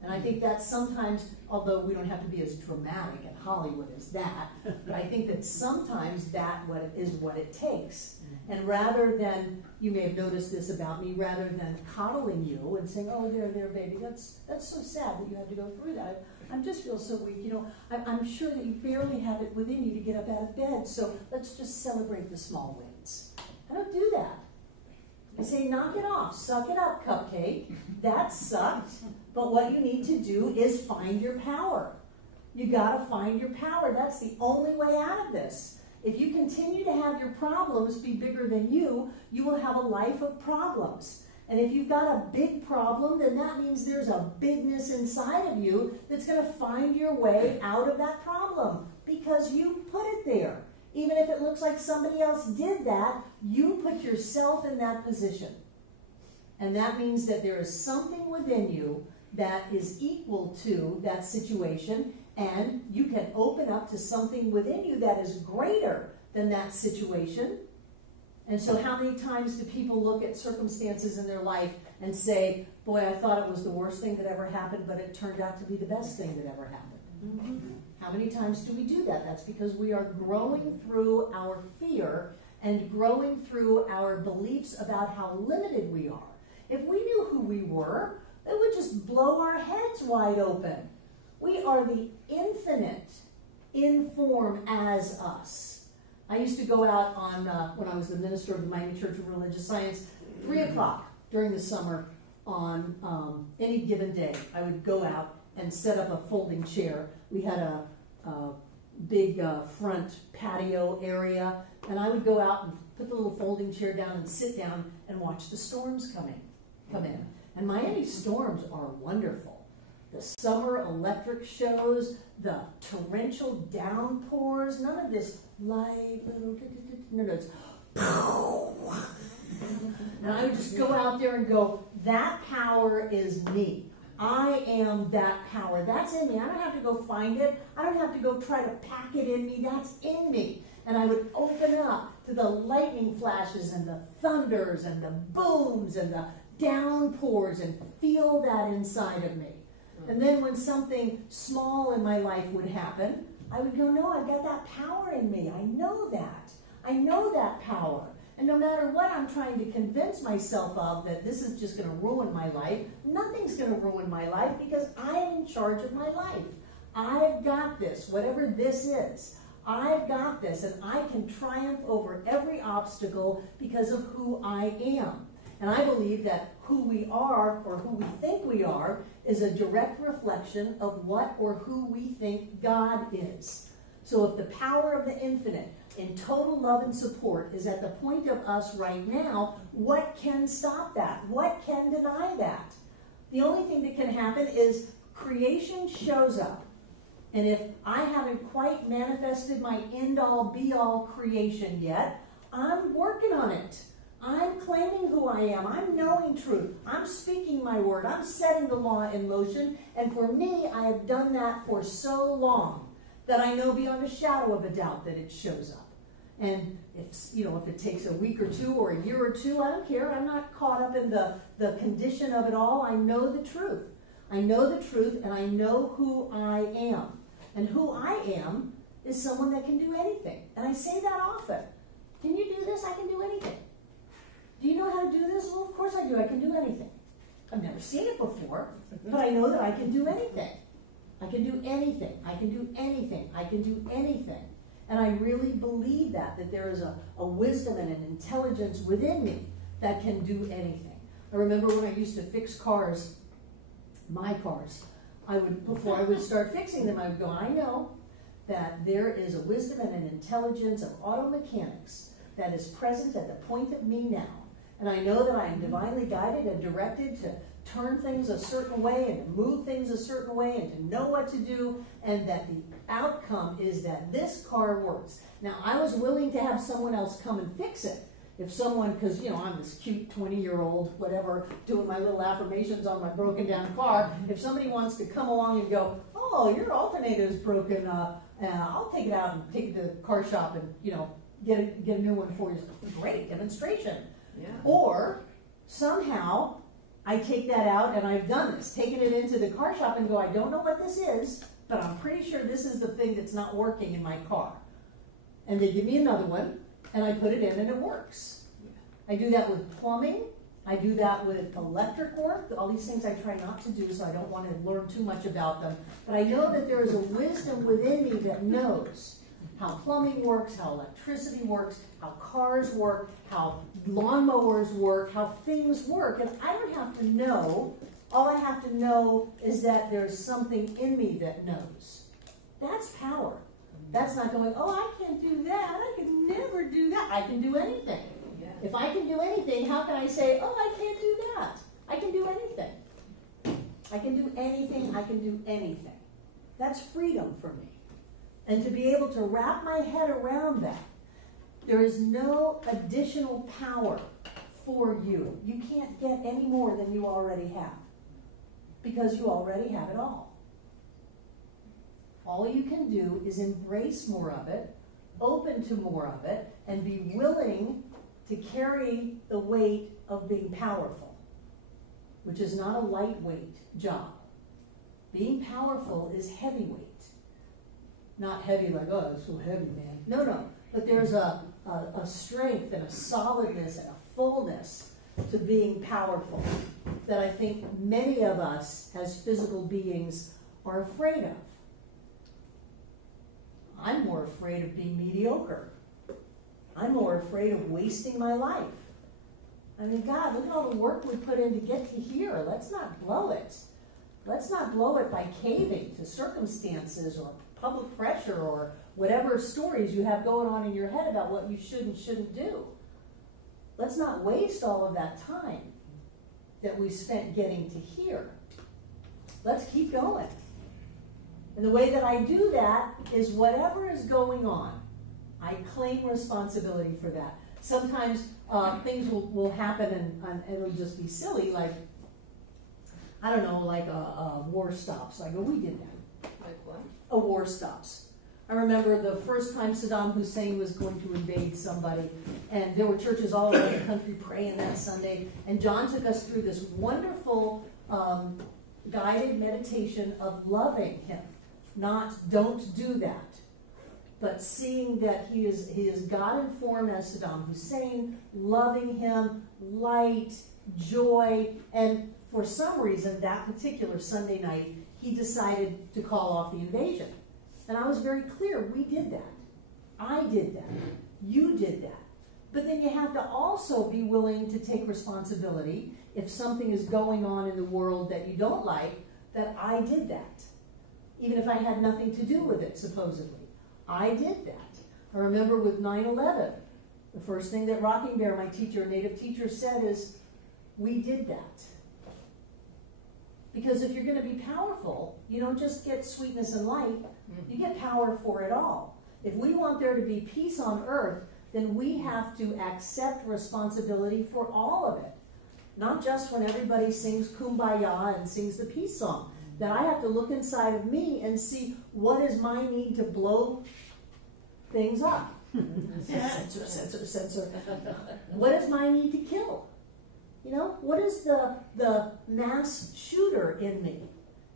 And I think that sometimes, although we don't have to be as dramatic in Hollywood as that, but I think that sometimes that is what it takes. And rather than, you may have noticed this about me, rather than coddling you and saying, oh, there, baby, that's so sad that you had to go through that. I just feel so weak. You know, I'm sure that you barely have it within you to get up out of bed, so let's just celebrate the small wins. I don't do that. I say, knock it off, suck it up, cupcake. That sucked. But what you need to do is find your power. You got to find your power. That's the only way out of this. If you continue to have your problems be bigger than you will have a life of problems. And if you've got a big problem, then that means there's a bigness inside of you that's going to find your way out of that problem because you put it there. Even if it looks like somebody else did that, you put yourself in that position. And that means that there is something within you that is equal to that situation, and you can open up to something within you that is greater than that situation. And so how many times do people look at circumstances in their life and say, boy, I thought it was the worst thing that ever happened, but it turned out to be the best thing that ever happened? Mm-hmm. How many times do we do that? That's because we are growing through our fear and growing through our beliefs about how limited we are. If we knew who we were, it would just blow our heads wide open. We are the infinite in form as us. I used to go out on, when I was the minister of the Miami Church of Religious Science, 3 o'clock during the summer on any given day. I would go out and set up a folding chair. We had a big front patio area, and I would go out and put the little folding chair down and sit down and watch the storms come in. And Miami storms are wonderful. The summer electric shows, the torrential downpours, none of this light little, no, it's and I would just go out there and go, that power is me. I am that power. That's in me. I don't have to go find it. I don't have to go try to pack it in me. That's in me. And I would open up to the lightning flashes and the thunders and the booms and the downpours and feel that inside of me. And then when something small in my life would happen, I would go, no, I've got that power in me. I know that. I know that power. And no matter what I'm trying to convince myself of, that this is just going to ruin my life, nothing's going to ruin my life because I am in charge of my life. I've got this, whatever this is. I've got this, and I can triumph over every obstacle because of who I am. And I believe that who we are, or who we think we are, is a direct reflection of what or who we think God is. So if the power of the infinite in total love and support is at the point of us right now, what can stop that? What can deny that? The only thing that can happen is creation shows up. And if I haven't quite manifested my end-all, be-all creation yet, I'm working on it. I'm claiming who I am. I'm knowing truth. I'm speaking my word. I'm setting the law in motion. And for me, I have done that for so long that I know beyond a shadow of a doubt that it shows up. And if it takes a week or two or a year or two, I don't care. I'm not caught up in the condition of it all. I know the truth. I know the truth, and I know who I am. And who I am is someone that can do anything. And I say that often. Can you do this? I can do anything. Do you know how to do this? Well, of course I do. I can do anything. I've never seen it before, but I know that I can do anything. I can do anything. I can do anything. I can do anything. And I really believe that there is a wisdom and an intelligence within me that can do anything. I remember when I used to fix cars, my cars, before I would start fixing them, I would go, I know that there is a wisdom and an intelligence of auto mechanics that is present at the point of me now. And I know that I am divinely guided and directed to turn things a certain way and to move things a certain way and to know what to do, and that the outcome is that this car works. Now, I was willing to have someone else come and fix it. If someone, because, you know, I'm this cute 20-year-old, whatever, doing my little affirmations on my broken down car, if somebody wants to come along and go, oh, your alternator is broken, I'll take it out and take it to the car shop and, you know, get a new one for you. Great demonstration. Yeah. Or somehow I take that out, and I've done this, taken it into the car shop and go, I don't know what this is, but I'm pretty sure this is the thing that's not working in my car. And they give me another one, and I put it in and it works. I do that with plumbing. I do that with electric work. All these things I try not to do, so I don't want to learn too much about them. But I know that there is a wisdom within me that knows how plumbing works, how electricity works, how cars work, how lawnmowers work, how things work. And I don't have to know. All I have to know is that there's something in me that knows. That's power. That's not going, oh, I can't do that. I can never do that. I can do anything. Yeah. If I can do anything, how can I say, oh, I can't do that? I can do anything. I can do anything. I can do anything. That's freedom for me. And to be able to wrap my head around that, there is no additional power for you. You can't get any more than you already have, because you already have it all. All you can do is embrace more of it, open to more of it, and be willing to carry the weight of being powerful, which is not a lightweight job. Being powerful is heavyweight. Not heavy like, oh, it's so heavy, man. No, no. But there's a strength and a solidness and a fullness to being powerful that I think many of us as physical beings are afraid of. I'm more afraid of being mediocre. I'm more afraid of wasting my life. I mean, God, look at all the work we put in to get to here. Let's not blow it. Let's not blow it by caving to circumstances or public pressure or whatever stories you have going on in your head about what you should and shouldn't do. Let's not waste all of that time that we spent getting to here. Let's keep going. And the way that I do that is whatever is going on, I claim responsibility for that. Sometimes things will happen and it'll just be silly, like, I don't know, like a war stops. I go, we did that. Like what? A war stops. I remember the first time Saddam Hussein was going to invade somebody, and there were churches all over the country praying that Sunday, and John took us through this wonderful guided meditation of loving him. Not don't do that, but seeing that he is God in form as Saddam Hussein, loving him, light, joy, and for some reason that particular Sunday night he decided to call off the invasion. And I was very clear, we did that. I did that. You did that. But then you have to also be willing to take responsibility if something is going on in the world that you don't like, that I did that. Even if I had nothing to do with it, supposedly. I did that. I remember with 9/11, the first thing that Rocking Bear, my teacher, a native teacher, said is, we did that. Because if you're going to be powerful, you don't just get sweetness and light, you get power for it all. If we want there to be peace on earth, then we have to accept responsibility for all of it. Not just when everybody sings Kumbaya and sings the peace song. That I have to look inside of me and see what is my need to blow things up. Censor, censor, censor. What is my need to kill? You know, what is the mass shooter in me?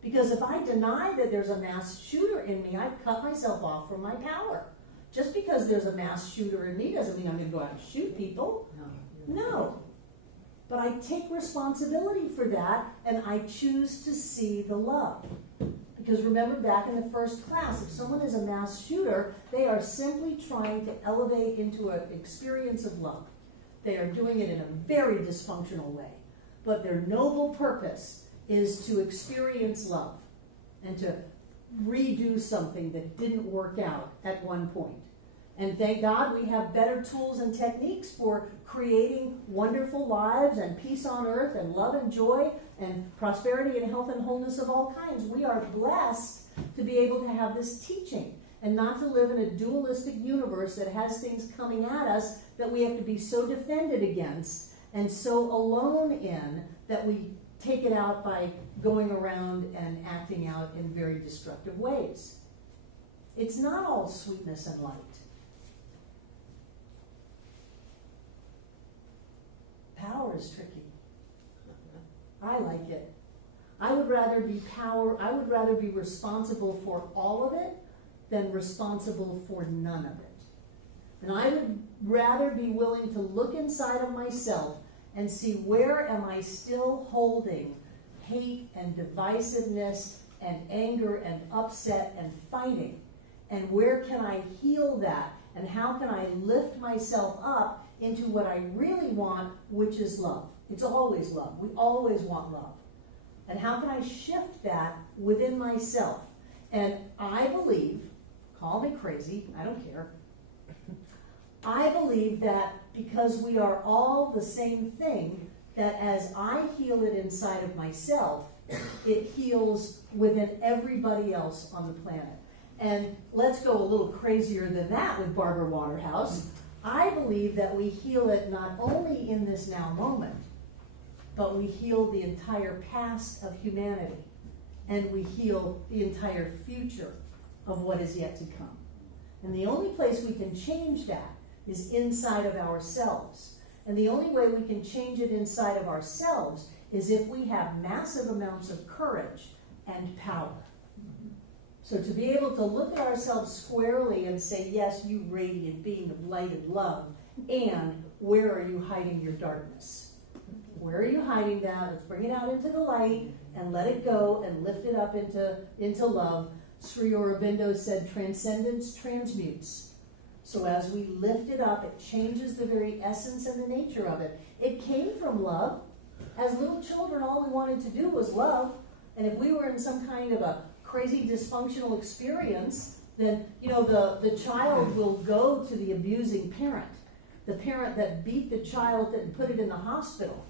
Because if I deny that there's a mass shooter in me, I've cut myself off from my power. Just because there's a mass shooter in me doesn't mean I'm going to go out and shoot people. No. But I take responsibility for that, and I choose to see the love. Because remember back in the first class, if someone is a mass shooter, they are simply trying to elevate into an experience of love. They are doing it in a very dysfunctional way. But their noble purpose is to experience love. and to redo something that didn't work out at one point. And thank God we have better tools and techniques for creating wonderful lives and peace on earth and love and joy and prosperity and health and wholeness of all kinds. We are blessed to be able to have this teaching and not to live in a dualistic universe that has things coming at us that we have to be so defended against and so alone in that we take it out by going around and acting out in very destructive ways. It's not all sweetness and light. Power is tricky. I like it. I would rather be responsible for all of it than responsible for none of it. And I would rather be willing to look inside of myself and see where am I still holding hate and divisiveness and anger and upset and fighting, and where can I heal that, and how can I lift myself up into what I really want, which is love. It's always love. We always want love. And how can I shift that within myself? And I believe, call me crazy, I don't care, I believe that because we are all the same thing, that as I heal it inside of myself, it heals within everybody else on the planet. And let's go a little crazier than that with Barbara Waterhouse. I believe that we heal it not only in this now moment, but we heal the entire past of humanity, and we heal the entire future of what is yet to come. And the only place we can change that is inside of ourselves. And the only way we can change it inside of ourselves is if we have massive amounts of courage and power. So to be able to look at ourselves squarely and say, yes, you radiant being of light and love, and where are you hiding your darkness? Where are you hiding that? Let's bring it out into the light and let it go and lift it up into love. Sri Aurobindo said, transcendence transmutes. So as we lift it up, it changes the very essence and the nature of it. It came from love. As little children, all we wanted to do was love. And if we were in some kind of a crazy dysfunctional experience, then, the child will go to the abusing parent. The parent that beat the child and put it in the hospital.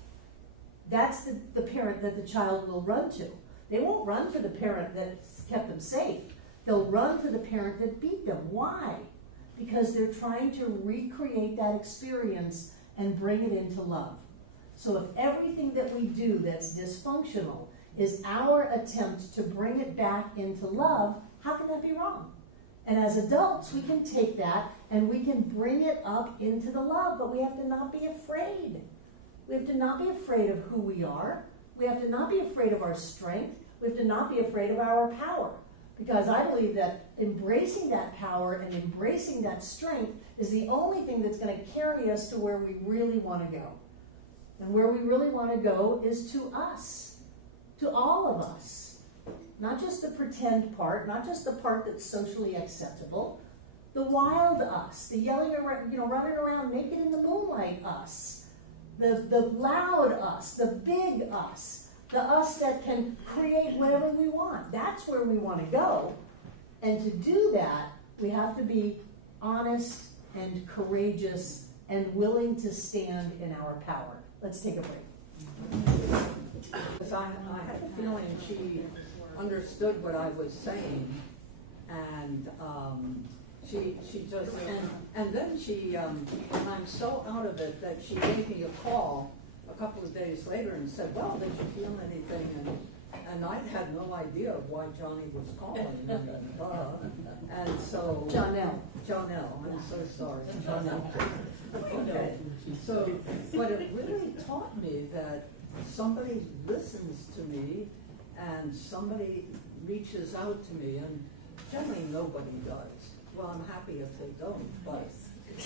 That's the parent that the child will run to. They won't run to the parent that kept them safe. They'll run to the parent that beat them. Why? Because they're trying to recreate that experience and bring it into love. So if everything that we do that's dysfunctional is our attempt to bring it back into love, how can that be wrong? And as adults, we can take that and we can bring it up into the love, but we have to not be afraid. We have to not be afraid of who we are. We have to not be afraid of our strength. We have to not be afraid of our power. Because I believe that embracing that power and embracing that strength is the only thing that's going to carry us to where we really want to go. And where we really want to go is to us, to all of us. Not just the pretend part, not just the part that's socially acceptable, the wild us, the yelling around, running around naked in the moonlight us, the loud us, the big us. The us that can create whatever we want. That's where we want to go. And to do that, we have to be honest and courageous and willing to stand in our power. Let's take a break. Because I had a feeling she understood what I was saying, and she just, and then she, and I'm so out of it that she gave me a call a couple of days later and said, well, did you feel anything? And I had no idea why Johnny was calling. And so... Johnelle, I'm so sorry. Johnelle. Okay. So, but it really taught me that somebody listens to me and somebody reaches out to me, and generally nobody does. Well, I'm happy if they don't, but... It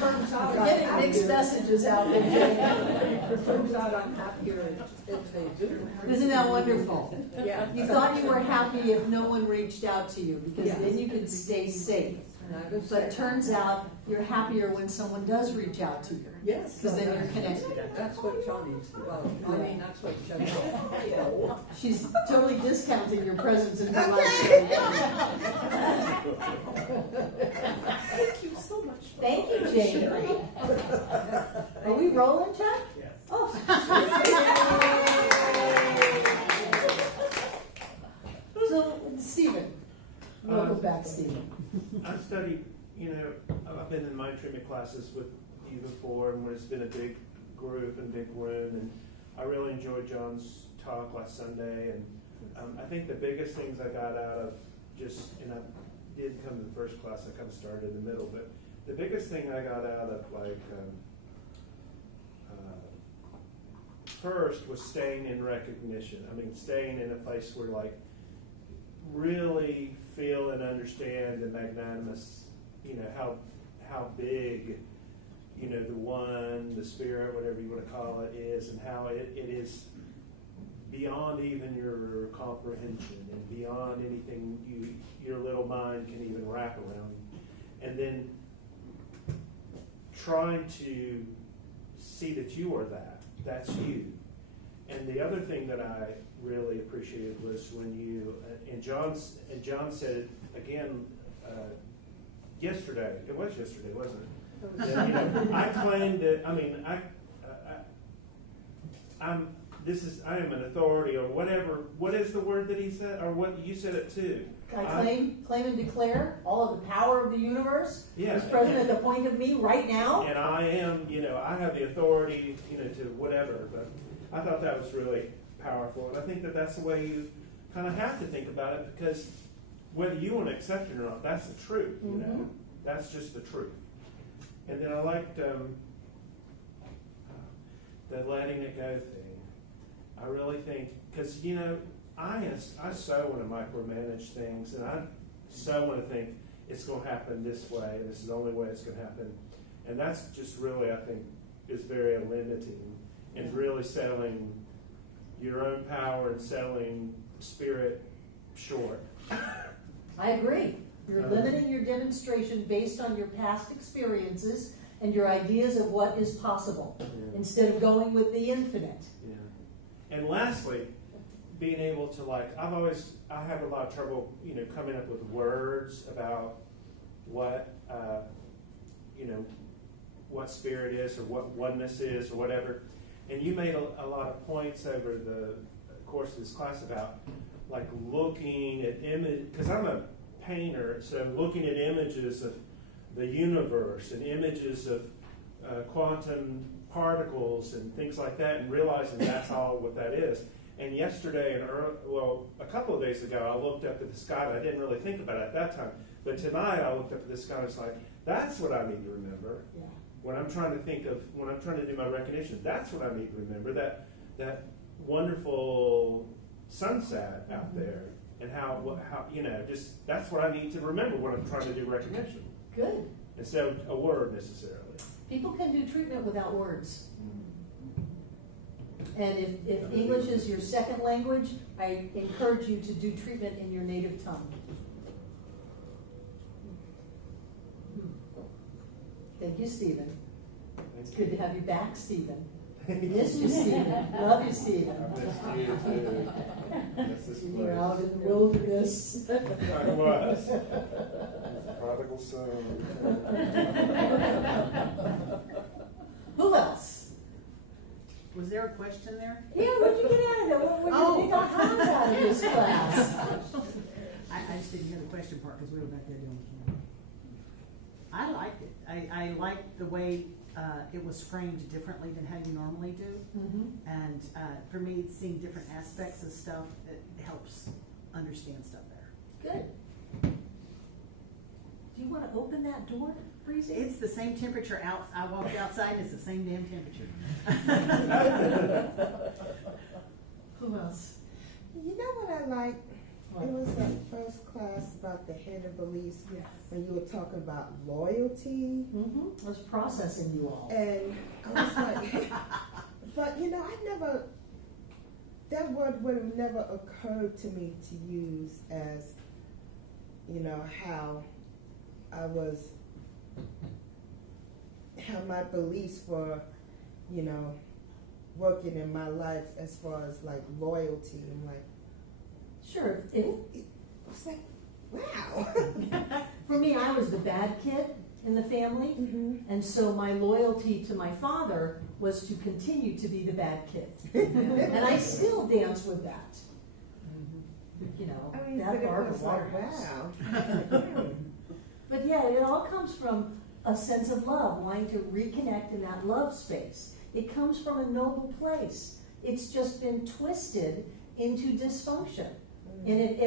turns out we're getting mixed messages out there. It turns out I'm happier if they do. Isn't that wonderful? Yeah. You thought you were happy if no one reached out to you, because then you could stay safe. That is But it turns out you're happier when someone does reach out to you. yes, Because then you're connected. That's what Johnny's. Well, I mean, that's what Johnny. She's totally discounting your presence in her life. Thank you so much. Thank you, Jane. Are we rolling, Chuck? Yes. Oh. So, Stephen. Welcome back, Stephen. I've studied, I've been in mind treatment classes with you before, and it's been a big group and big room, and I really enjoyed John's talk last Sunday, and I think the biggest things I got out of and I did come to the first class, I kind of started in the middle, but the biggest thing I got out of, first was staying in recognition. I mean, staying in a place where, really feel and understand the magnanimous, how big, the one, the spirit, whatever you want to call it, is, and how it is beyond even your comprehension and beyond anything your little mind can even wrap around. And then trying to see that you are that's you. And the other thing that I really appreciated was when you and John said it again yesterday. It was yesterday, wasn't it? That, I claim that. I mean, I am an authority or whatever. What is the word that he said, or what you said it too? I claim and declare all of the power of the universe is present at the point of me right now. And I am, I have the authority, to whatever. But I thought that was really powerful, and I think that that's the way you kind of have to think about it, because whether you want to accept it or not, that's the truth. That's just the truth. And then I liked the letting it go thing. I really think, because I so want to micromanage things, and I so want to think it's going to happen this way, and this is the only way it's going to happen. And that's just really, I think, is very limiting, and really selling your own power and selling spirit short. I agree. You're limiting your demonstration based on your past experiences and your ideas of what is possible, instead of going with the infinite. Yeah. And lastly, being able to I have a lot of trouble, coming up with words about what, what spirit is or what oneness is or whatever. And you made a lot of points over the course of this class about looking at image, because I'm a painter, so looking at images of the universe and images of quantum particles and things like that, and realizing that's all what that is. And yesterday, a couple of days ago, I looked up at the sky, and I didn't really think about it at that time. But tonight, I looked up at the sky, and it's that's what I need to remember. Yeah. When I'm trying to do my recognition, that's what I need to remember. That wonderful sunset out there, and how just that's what I need to remember when I'm trying to do recognition. Good. Instead of a word necessarily. People can do treatment without words. And if English is your second language, I encourage you to do treatment in your native tongue. Thank you, Stephen. It's good to have you back, Stephen. Miss you, Stephen. Love you, Stephen. I missed you too. Miss this place. You're out in the wilderness. I was. Prodigal son. Who else? Was there a question there? Yeah, what'd you get out of it? What did you got out of this class? I just didn't hear the question part because we were back there doing the camera. I liked it. I liked the way it was framed differently than how you normally do. Mm-hmm. And for me, seeing different aspects of stuff, it helps understand stuff better. Good. Do you want to open that door, Breezy? It's the same temperature out. I walked outside and it's the same damn temperature. Who else? You know what I like? It was that first class about the hidden beliefs, Yes. when you were talking about loyalty. Mm-hmm. I was processing you all. And I was like, but that word would have never occurred to me to use as, how I was, how my beliefs were, you know, working in my life as far as like loyalty. I'm like, Sure. it's like, wow. For me, I was the bad kid in the family, and so my loyalty to my father was to continue to be the bad kid. And I still dance with that. You know, I mean, that but it part was of like, Waterhouse. wow. But yeah, it all comes from a sense of love, wanting to reconnect in that love space. It comes from a noble place. It's just been twisted into dysfunction. And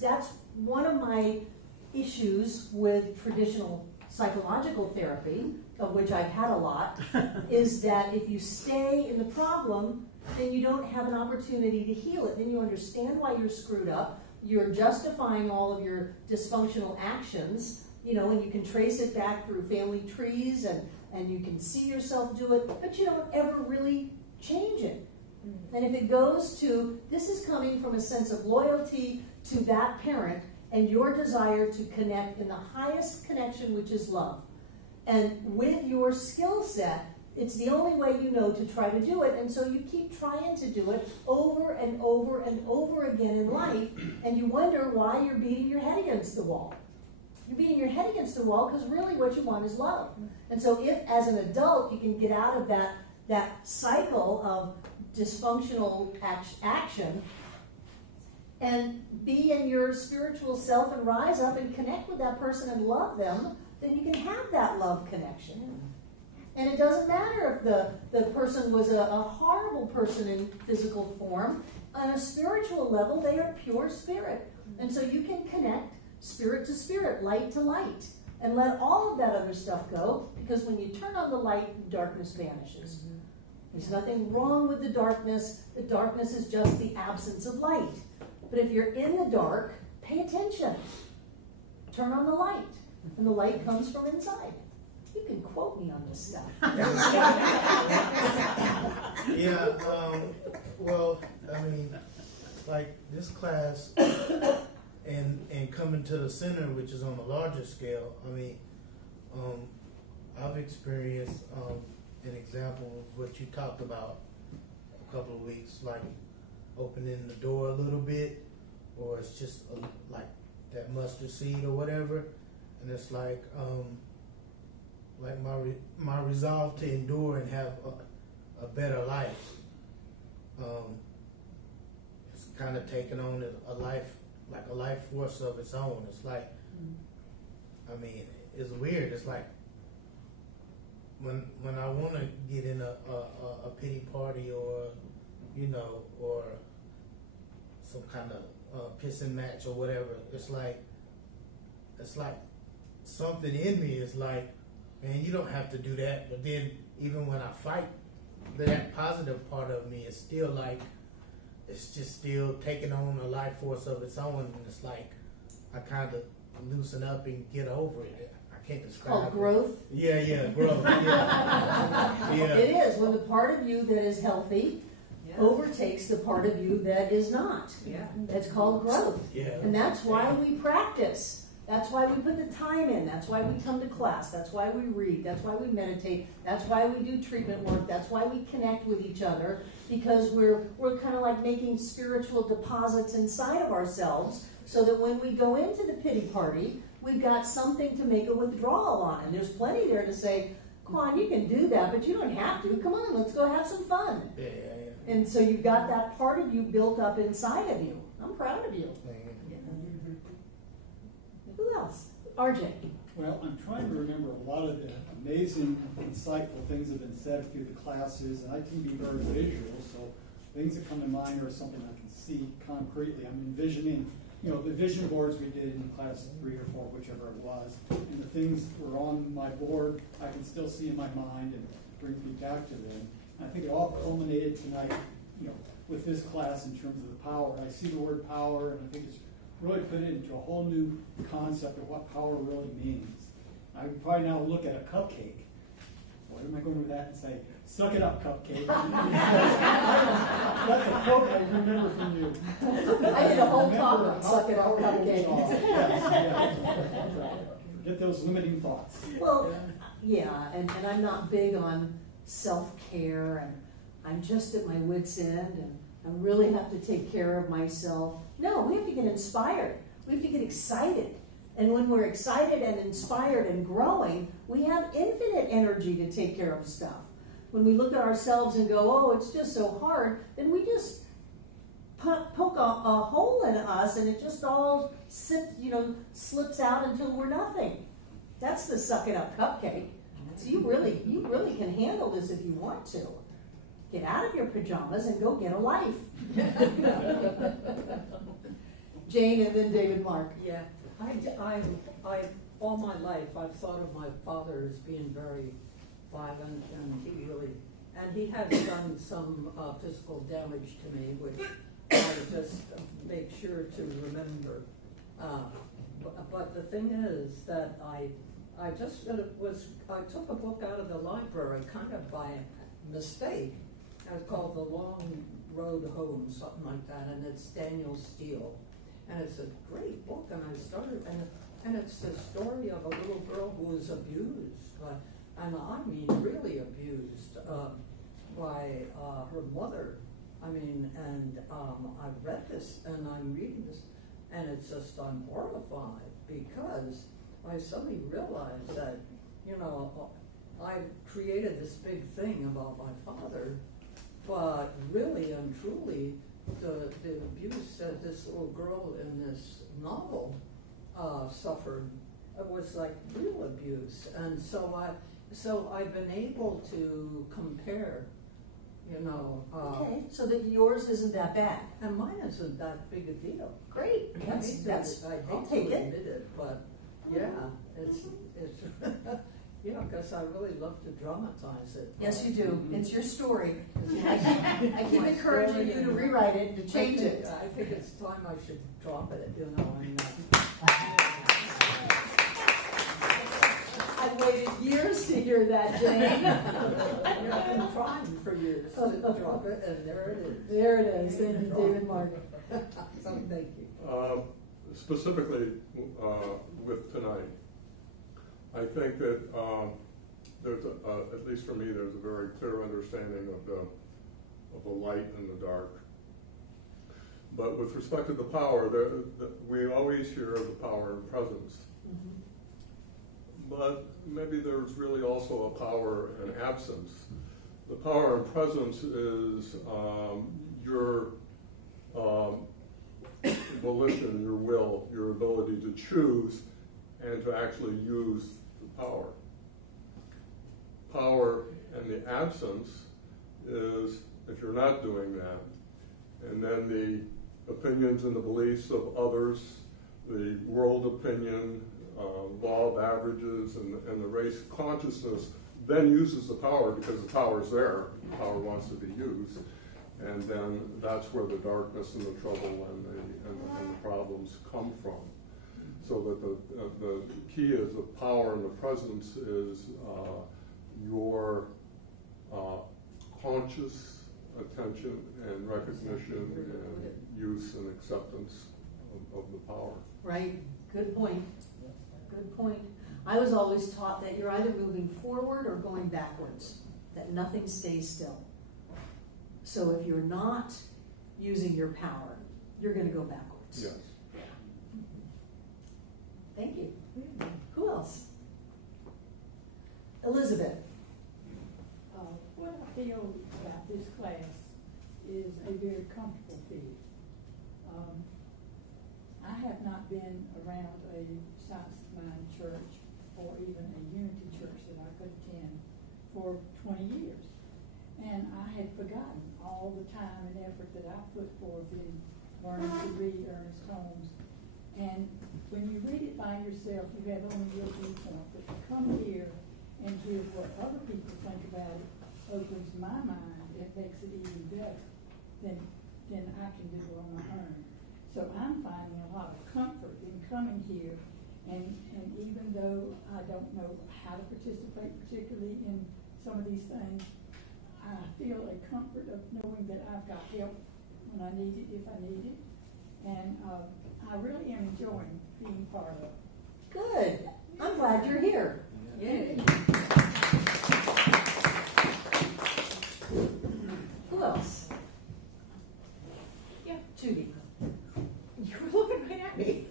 that's one of my issues with traditional psychological therapy, of which I've had a lot, is that if you stay in the problem, then you don't have an opportunity to heal it. Then you understand why you're screwed up. You're justifying all of your dysfunctional actions, you know, and you can trace it back through family trees, and you can see yourself do it, but you don't ever really change it. And if it goes to, this is coming from a sense of loyalty to that parent and your desire to connect in the highest connection, which is love. And with your skill set, it's the only way you know to try to do it, and so you keep trying to do it over and over and over again in life, and you wonder why you're beating your head against the wall. You're beating your head against the wall because really what you want is love. And so if, as an adult, you can get out of that cycle of dysfunctional action and be in your spiritual self and rise up and connect with that person and love them, then you can have that love connection. And it doesn't matter if the person was a horrible person in physical form. On a spiritual level, they are pure spirit. And so you can connect spirit to spirit, light to light, and let all of that other stuff go, because when you turn on the light, darkness vanishes. There's nothing wrong with the darkness. The darkness is just the absence of light. But if you're in the dark, pay attention. Turn on the light, and the light comes from inside. You can quote me on this stuff. Yeah, well, I mean, like this class and coming to the center, which is on a larger scale, I mean, I've experienced an example of what you talked about a couple of weeks, like opening the door a little bit, or it's just like that mustard seed or whatever, and it's like my resolve to endure and have a better life. It's kind of taken on a life, like a life force of its own. It's like, I mean, it's weird. It's like when I want to get in a pity party, or you know, or some kind of pissing match or whatever. It's like something in me is like, man, you don't have to do that. But then even when I fight, that positive part of me is still like, it's just still taking on a life force of its own. And it's like, I kind of loosen up and get over it. I can't describe it. Called growth? Yeah, growth. Yeah. Yeah. It is, when the part of you that is healthy overtakes the part of you that is not. Yeah. That's called growth. Yeah. And that's why we practice. That's why we put the time in. That's why we come to class. That's why we read. That's why we meditate. That's why we do treatment work. That's why we connect with each other, because we're kind of like making spiritual deposits inside of ourselves, so that when we go into the pity party, we've got something to make a withdrawal on. And there's plenty there to say, come on, you can do that, but you don't have to. Come on, let's go have some fun. Yeah. And so you've got that part of you built up inside of you. I'm proud of you. Who else? RJ. Well, I'm trying to remember a lot of the amazing, insightful things that have been said through the classes, and I can be very visual, so things that come to mind are something I can see concretely. I'm envisioning, the vision boards we did in class 3 or 4, whichever it was, and the things were on my board, I can still see in my mind, and brings me back to them. And I think it all culminated tonight, with this class in terms of the power. I see the word power, and I think it's really put it into a whole new concept of what power really means. I would probably now look at a cupcake. Where am I going with that and say, suck it up, cupcake? That's a quote I remember from you. I did a whole talk on suck it up, cupcake. Yes. get those limiting thoughts. Well, yeah, and I'm not big on self-care, and I'm just at my wit's end, and I really have to take care of myself. No, we have to get inspired. We have to get excited. And when we're excited and inspired and growing, we have infinite energy to take care of stuff. When we look at ourselves and go, oh, it's just so hard, then we just poke a hole in us, and it just all slips out until we're nothing. That's the suck it up cupcake. So you really can handle this if you want to. Get out of your pajamas and go get a life. Jane and then David Mark. Yeah, I all my life I've thought of my father as being very violent, and he has done some physical damage to me, which I just make sure to remember. But the thing is that I took a book out of the library kind of by mistake. It's called The Long Road Home, something like that, and it's Daniel Steele. And it's a great book, and I started, and it's the story of a little girl who was abused, and I mean really abused by her mother. I mean, and I read this, and I'm reading this, and it's just, I'm horrified, because I suddenly realized that, I created this big thing about my father, but really and truly, the abuse that this little girl in this novel suffered was like real abuse, and so I've been able to compare, okay, so that yours isn't that bad, and mine isn't that big a deal. Great, I hate I'll to take it. admit it, but yeah, it's because I really love to dramatize it. Yes, you do. It's your story. I keep encouraging you to rewrite it, to change it. I think it's time I should drop it, I've waited years to hear that, Jane. I've been trying for years to drop it, and there it is. There it is. Thank you, David Mark. So thank you. Specifically with tonight, I think that there's, at least for me, there's a very clear understanding of the light and the dark. But with respect to the power, we always hear of the power and presence. Mm-hmm. But maybe there's really also a power and absence. The power and presence is your volition, your will, your ability to choose and to actually use the power. Power and the absence is if you're not doing that. And then the opinions and the beliefs of others, the world opinion, law of averages, and the race consciousness then uses the power because the power's there. The power wants to be used. And then that's where the darkness and the trouble and the problems come from. So that the key is the power and the presence is your conscious attention and recognition and use and acceptance of the power. Right. Good point. Good point. I was always taught that you're either moving forward or going backwards, that nothing stays still. So if you're not using your power, you're going to go backwards. Yes. Thank you. Who else? Elizabeth. What I feel about this class is a very comfortable feel. I have not been around a Science of Mind church or even a Unity church that I could attend for 20 years. And I had forgotten all the time and effort that I put forth in learning to read Ernest Holmes. And when you read it by yourself, you have only your viewpoint. But to come here and hear what other people think about it opens my mind. It makes it even better than I can do on my own. So I'm finding a lot of comfort in coming here. And even though I don't know how to participate particularly in some of these things, I feel a comfort of knowing that I've got help when I need it, if I need it. And I really am enjoying being part of it. Good. I'm glad you're here. Yay. Who else? Yeah. Judy. You were looking right at me.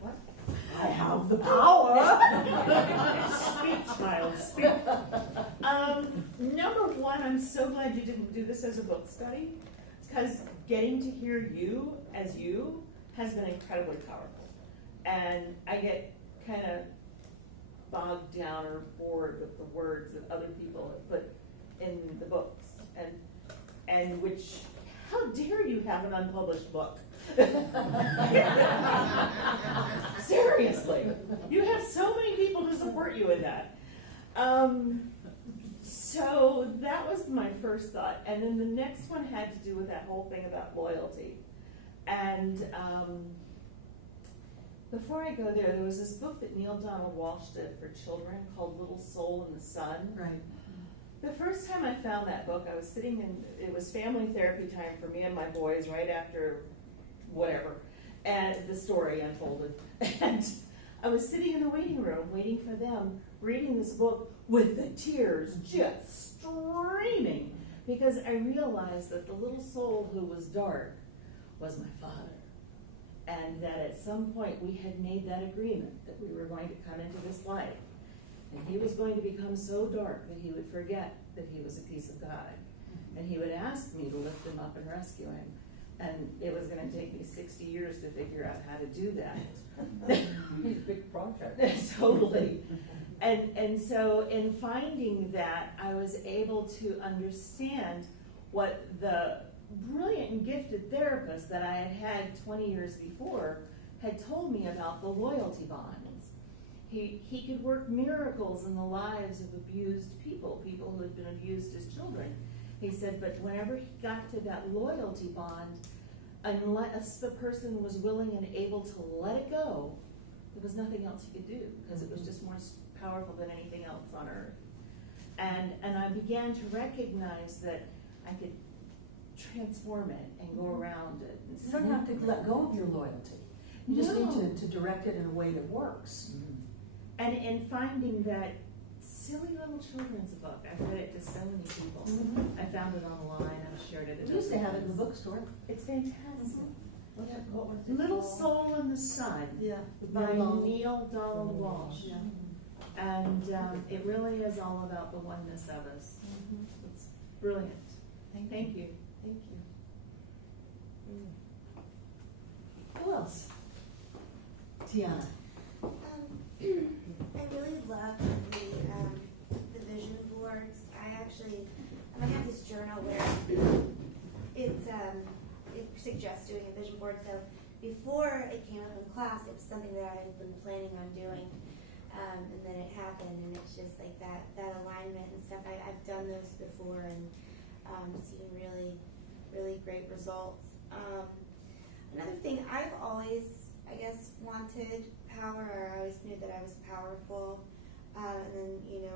What? I have the power. Speak, child, speak. Number one, I'm so glad you didn't do this as a book study, because getting to hear you as you has been incredibly powerful. And I get kind of bogged down or bored with the words that other people have put in the books, and which, how dare you have an unpublished book? Seriously, you have so many people to support you in that. So that was my first thought, and then the next one had to do with that whole thing about loyalty. And before I go there was this book that Neil Donald Walsh did for children called Little Soul in the Sun. Right. The first time I found that book, I was sitting in, it was family therapy time for me and my boys right after whatever, and the story unfolded. And I was sitting in the waiting room waiting for them, reading this book with the tears just streaming, because I realized that the little soul who was dark was my father. And that at some point we had made that agreement that we were going to come into this life, and he was going to become so dark that he would forget that he was a piece of God. And he would ask me to lift him up and rescue him. And it was going to take me 60 years to figure out how to do that. He's a big project. Totally. And so in finding that, I was able to understand what the brilliant and gifted therapist that I had had 20 years before had told me about the loyalty bonds. He could work miracles in the lives of abused people who had been abused as children. He said, but whenever he got to that loyalty bond, unless the person was willing and able to let it go, there was nothing else he could do, because it was just more powerful than anything else on earth. And I began to recognize that I could transform it and go around it. And You don't have to let go of your loyalty. You just need to direct it in a way that works. And in finding that silly little children's book, I've read it to so many people. I found it online, I've shared it. We used to have it in the bookstore. It's fantastic. What was it Little called? Soul in the Sun, Yeah. by Neil Donald Walsh. Yeah. And it really is all about the oneness of us. It's brilliant. Thank you. Thank you. Who else? Tiana. I really love the vision boards. I have this journal where it suggests doing a vision board. So before it came up in class, it was something that I had been planning on doing, and then it happened, and it's just like that alignment and stuff. I've done those before and seen really, really great results. Another thing, I've always, I guess, wanted power, or I always knew that I was powerful. And then,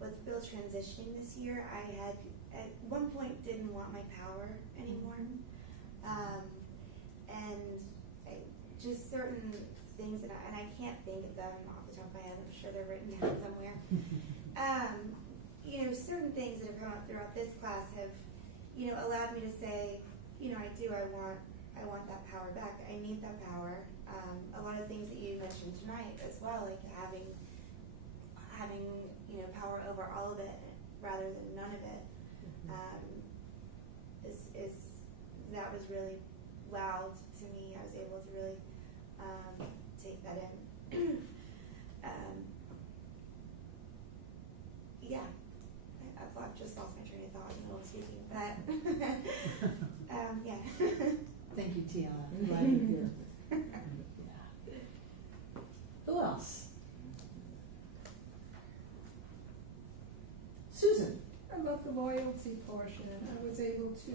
with Bill transitioning this year, I had at one point didn't want my power anymore. And just certain things, and I can't think of them off the top of my head. I'm sure they're written down somewhere. Certain things that have come up throughout this class have, allowed me to say, I want that power back. I need that power. A lot of things that you mentioned tonight as well, like having power over all of it rather than none of it, is that was really loud to me. I was able to really take that in. I've just lost my train of thought while I'm speaking, but yeah. Thank you, Tiana. I'm glad you're here. Who else? Susan. I love the loyalty portion. I was able to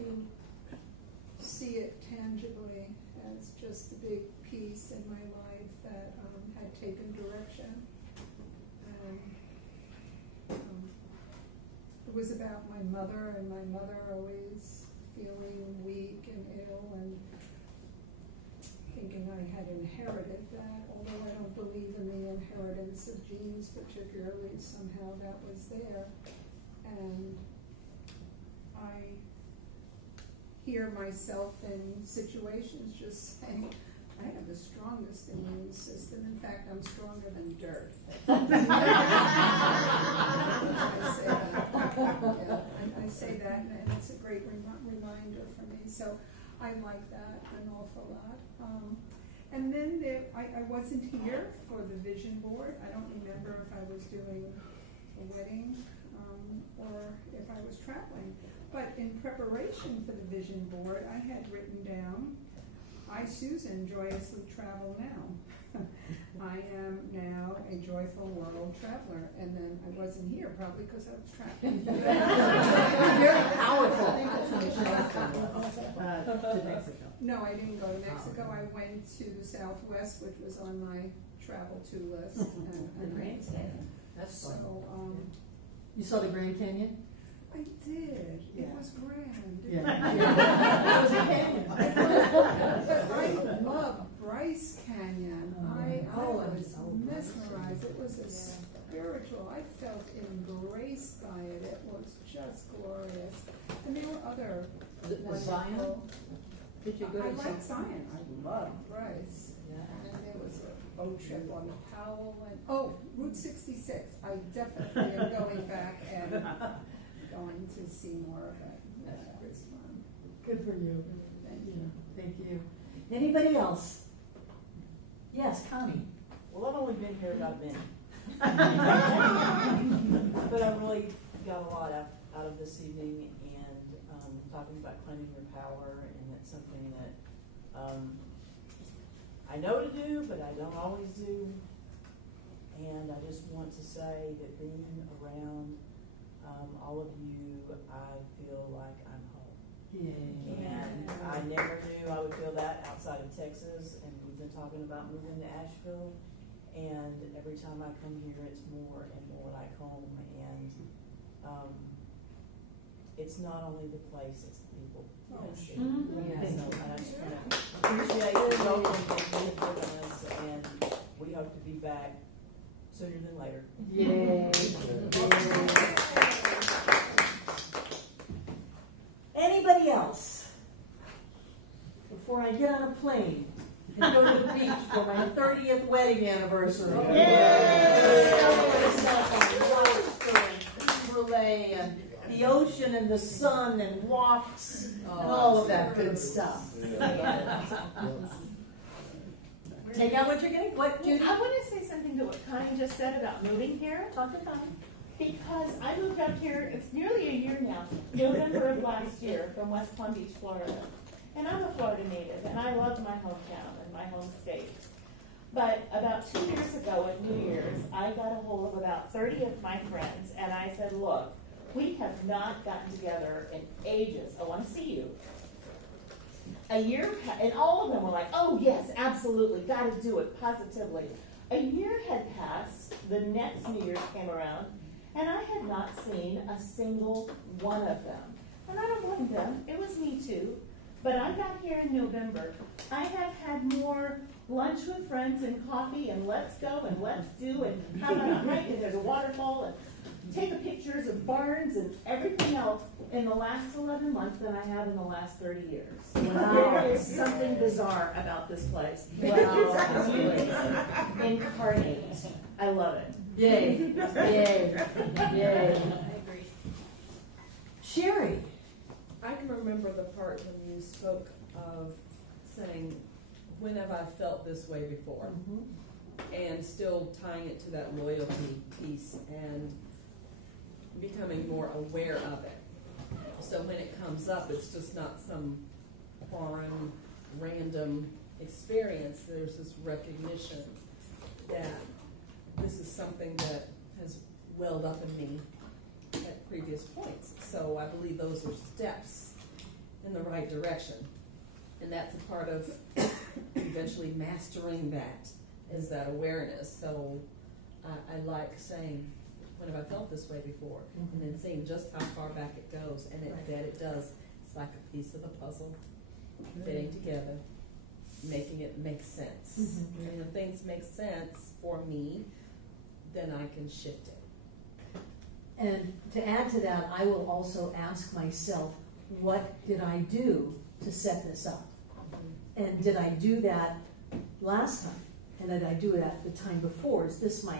see it tangibly as just a big piece in my life that had taken direction. It was about my mother, and my mother always feeling weak and ill and thinking I had inherited that, although I don't believe in the inheritance of genes particularly, somehow that was there. And I hear myself in situations just saying, I have the strongest immune system. In fact, I'm stronger than dirt. I say that, and it's a great reminder for me. So I like that an awful lot. And then I wasn't here for the vision board. I don't remember if I was doing a wedding or if I was traveling. But in preparation for the vision board, I had written down, I, Susan, joyously travel now. I am now a joyful world traveler. And then I wasn't here, probably because I was traveling. Very powerful. To Mexico. No, I didn't go to Mexico. I went to the Southwest, which was on my travel-to list. And That's so, fun. You saw the Grand Canyon? I did. Yeah. It was grand. Yeah. It was a canyon. But I love Bryce Canyon. I was mesmerized. It was a spiritual. I felt embraced by it. It was just glorious. And there were other Zion? Did you go to I like Zion. I love Bryce. Yeah. And there was a boat trip on the Powell and Route 66. I definitely am going back and going to see more of it. That was fun. Good for you. Thank you. Thank you. Anybody else? Yes, Connie. Well, I've only been here about a minute. But I really got a lot out of this evening, and talking about claiming your power, and it's something that I know to do, but I don't always do. And I just want to say that being around all of you, I feel like I'm home. Yay. And I never knew I would feel that outside of Texas, and we've been talking about moving to Asheville, and every time I come here, it's more and more like home, and it's not only the place, it's the people. Yes. Mm-hmm. So I just want to appreciate the welcome that you've given us, and we hope to be back sooner than later. Yay. Anybody else? Before I get on a plane and go to the beach for my 30th wedding anniversary. Yay! And the ocean and the sun and walks and all of that good stuff. Take out what you're getting. What, Judy? I want to say something to what Connie just said about moving here. Talk to Connie. Because I moved up here, it's nearly a year now, November of last year, from West Palm Beach, Florida. And I'm a Florida native, and I love my hometown and my home state. But about 2 years ago at New Year's, I got a hold of about 30 of my friends, and I said, look, we have not gotten together in ages. I want to see you. A year, and all of them were like, oh yes, absolutely, got to do it, positively. A year had passed, the next New Year's came around, and I had not seen a single one of them. And I don't blame them, it was me too. But I got here in November. I have had more lunch with friends and coffee and let's go and let's do and how about a hike and there's a waterfall and take pictures of barns and everything else in the last 11 months than I have in the last 30 years. Wow. There is something bizarre about this place. Wow. Incarnate. I love it. Yay. Yay. Yay. I agree. Sherry. I can remember the part when you spoke of saying, when have I felt this way before? Mm-hmm. And still tying it to that loyalty piece and becoming more aware of it. So when it comes up, it's just not some foreign, random experience. There's this recognition that this is something that has welled up in me at previous points. So I believe those are steps in the right direction. And that's a part of eventually mastering that, is that awareness. So I like saying, when have I felt this way before? Mm-hmm. And then seeing just how far back it goes. And that it does. It's like a piece of a puzzle fitting together. making it make sense. Mhm. And when things make sense for me, then I can shift it. And to add to that, I will also ask myself, what did I do to set this up? And did I do that last time? And did I do it at the time before? Is this my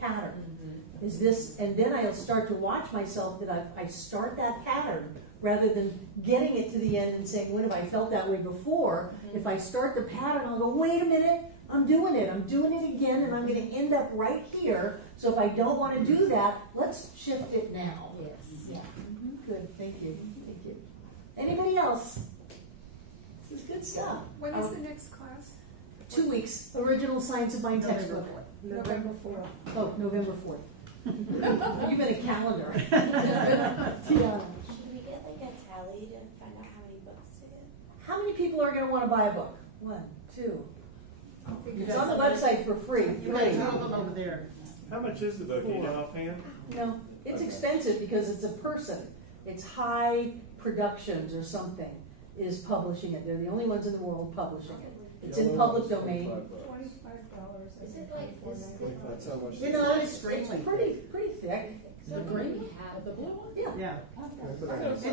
pattern? Is this, and then I'll start to watch myself that I start that pattern rather than getting it to the end and saying, when have I felt that way before? If I start the pattern, I'll go, wait a minute, I'm doing it again, and I'm going to end up right here. So if I don't want to do that, let's shift it now. Yes. Yeah. Good. Thank you. Thank you. Anybody else? This is good stuff. When is the next class? 2 weeks. Original Science of Mind textbook. November 4th. Oh, November 4th. You've been a calendar. Should we get like a tally to find out how many books to get? How many people are going to want to buy a book? 1, 2. It's on the website for free. You got 2 of them over there. How much is the book? Do you know offhand? No, it's Okay. expensive because it's a person. It's High Productions or something is publishing it. They're the only ones in the world publishing it. It's in public domain. $25. Is it like this? That's how much. You know, it's pretty thick. The green hat, the blue one? Yeah. Yeah. It's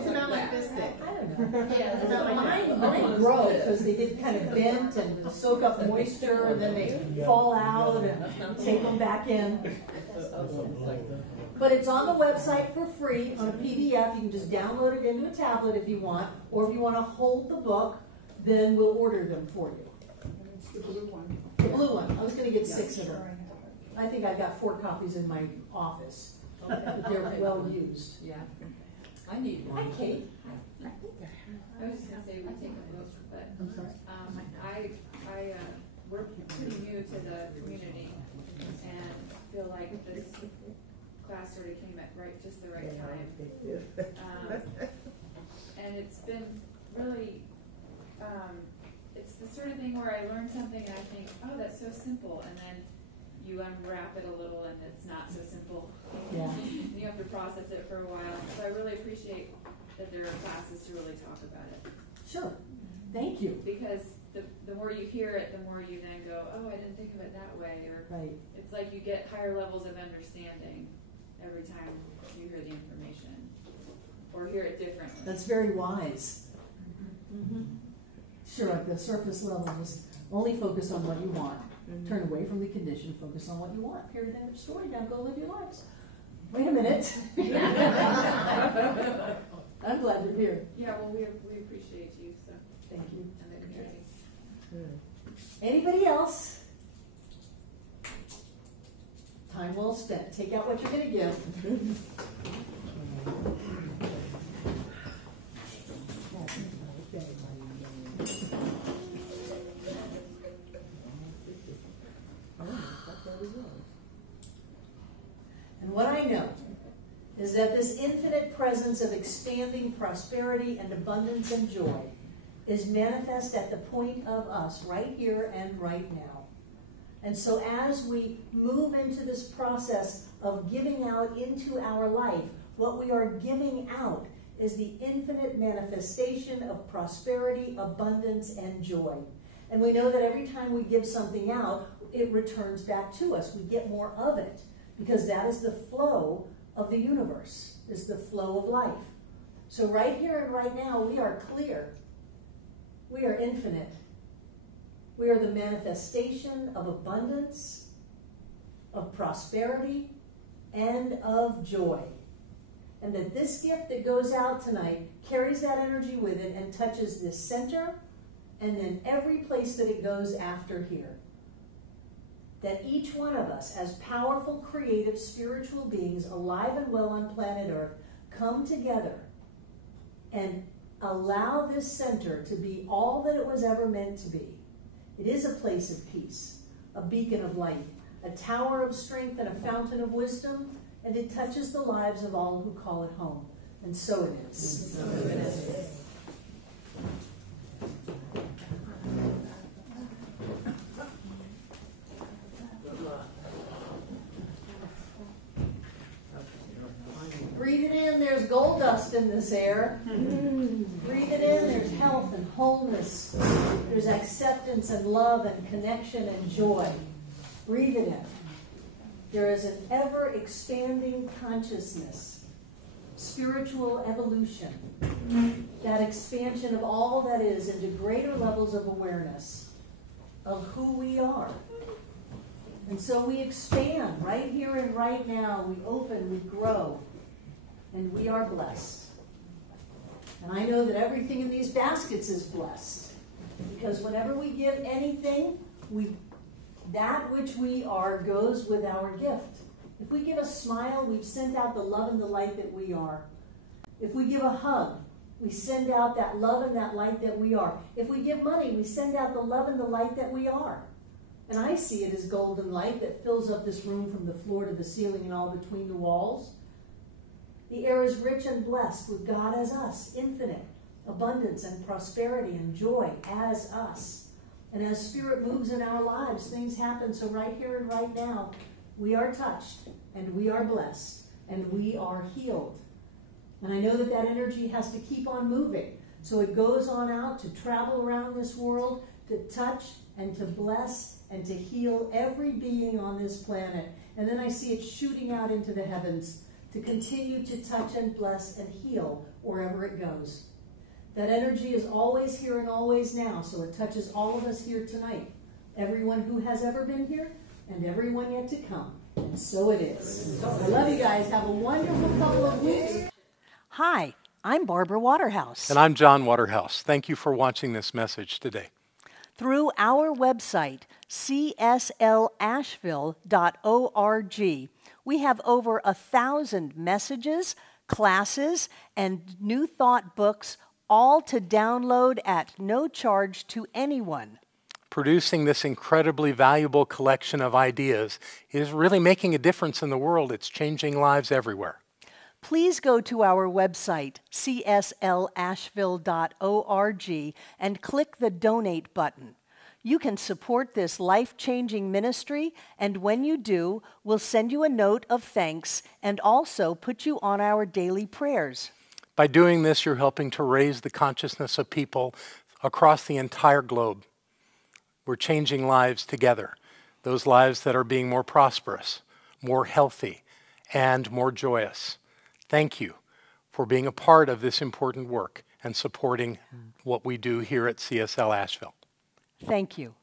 about like this thick. I don't know. Yeah. It's about like that. Mine grow because they get kind of bent and soak up moisture and then they fall out and take them back in. But it's on the website for free on a PDF. You can just download it into a tablet if you want, or if you want to hold the book, then we'll order them for you. It's the blue one. The blue one. I was going to get 6 of them. I think I've got 4 copies in my office. But they're well used. Yeah. I need Hi, one. Kate. I was just gonna say, we take a vote, but, I'm sorry. we're pretty new to the community and feel like this class sort of came at just the right time. And it's been really, it's the sort of thing where I learn something and I think, oh, that's so simple, and then you unwrap it a little and it's not so simple. Yeah. You have to process it for a while. So I really appreciate that there are classes to really talk about it. Sure. Thank you. Because the more you hear it, the more you then go, oh, I didn't think of it that way. Or Right. it's like you get higher levels of understanding every time you hear the information or hear it differently. That's very wise. Sure, at the surface level, just only focus on what you want. Turn away from the condition, focus on what you want. Period, end of story. Now go live your lives. Wait a minute. I'm glad you're here. Yeah, well, we appreciate you, so Thank you. and the community. Anybody else? Time well spent. Take out what you're going to give. And what I know is that this infinite presence of expanding prosperity and abundance and joy is manifest at the point of us right here and right now. And so as we move into this process of giving out into our life, what we are giving out is the infinite manifestation of prosperity, abundance, and joy. And we know that every time we give something out, it returns back to us. We get more of it because that is the flow of the universe, is the flow of life. So right here and right now, we are clear. We are infinite. We are the manifestation of abundance, of prosperity, and of joy. And that this gift that goes out tonight carries that energy with it and touches this center and then every place that it goes after here. That each one of us, as powerful, creative, spiritual beings alive and well on planet Earth, come together and allow this center to be all that it was ever meant to be. It is a place of peace, a beacon of light, a tower of strength and a fountain of wisdom, and it touches the lives of all who call it home. And so it is. So it is. Breathe it in, there's gold dust in this air. Breathe it in, there's health and wholeness. There's acceptance and love and connection and joy. Breathe it in. There is an ever-expanding consciousness, spiritual evolution, that expansion of all that is into greater levels of awareness of who we are. And so we expand right here and right now. We open, we grow, and we are blessed. And I know that everything in these baskets is blessed, because whenever we give anything, that which we are goes with our gift. If we give a smile, we've sent out the love and the light that we are. If we give a hug, we send out that love and that light that we are. If we give money, we send out the love and the light that we are. And I see it as golden light that fills up this room from the floor to the ceiling and all between the walls. The air is rich and blessed with God as us, infinite, abundance and prosperity and joy as us. And as Spirit moves in our lives, things happen. So right here and right now, we are touched, and we are blessed, and we are healed. And I know that that energy has to keep on moving. So it goes on out to travel around this world, to touch and to bless and to heal every being on this planet. And then I see it shooting out into the heavens to continue to touch and bless and heal wherever it goes. That energy is always here and always now, so it touches all of us here tonight. Everyone who has ever been here and everyone yet to come. And so it is. I love you guys. Have a wonderful couple of weeks. Hi, I'm Barbara Waterhouse. And I'm John Waterhouse. Thank you for watching this message today. Through our website, cslasheville.org, we have over 1,000 messages, classes, and New Thought books, all to download at no charge to anyone. Producing this incredibly valuable collection of ideas is really making a difference in the world. It's changing lives everywhere. Please go to our website, cslasheville.org, and click the Donate button. You can support this life-changing ministry, and when you do, we'll send you a note of thanks and also put you on our daily prayers. By doing this, you're helping to raise the consciousness of people across the entire globe. We're changing lives together, those lives that are being more prosperous, more healthy, and more joyous. Thank you for being a part of this important work and supporting what we do here at CSL Asheville. Thank you.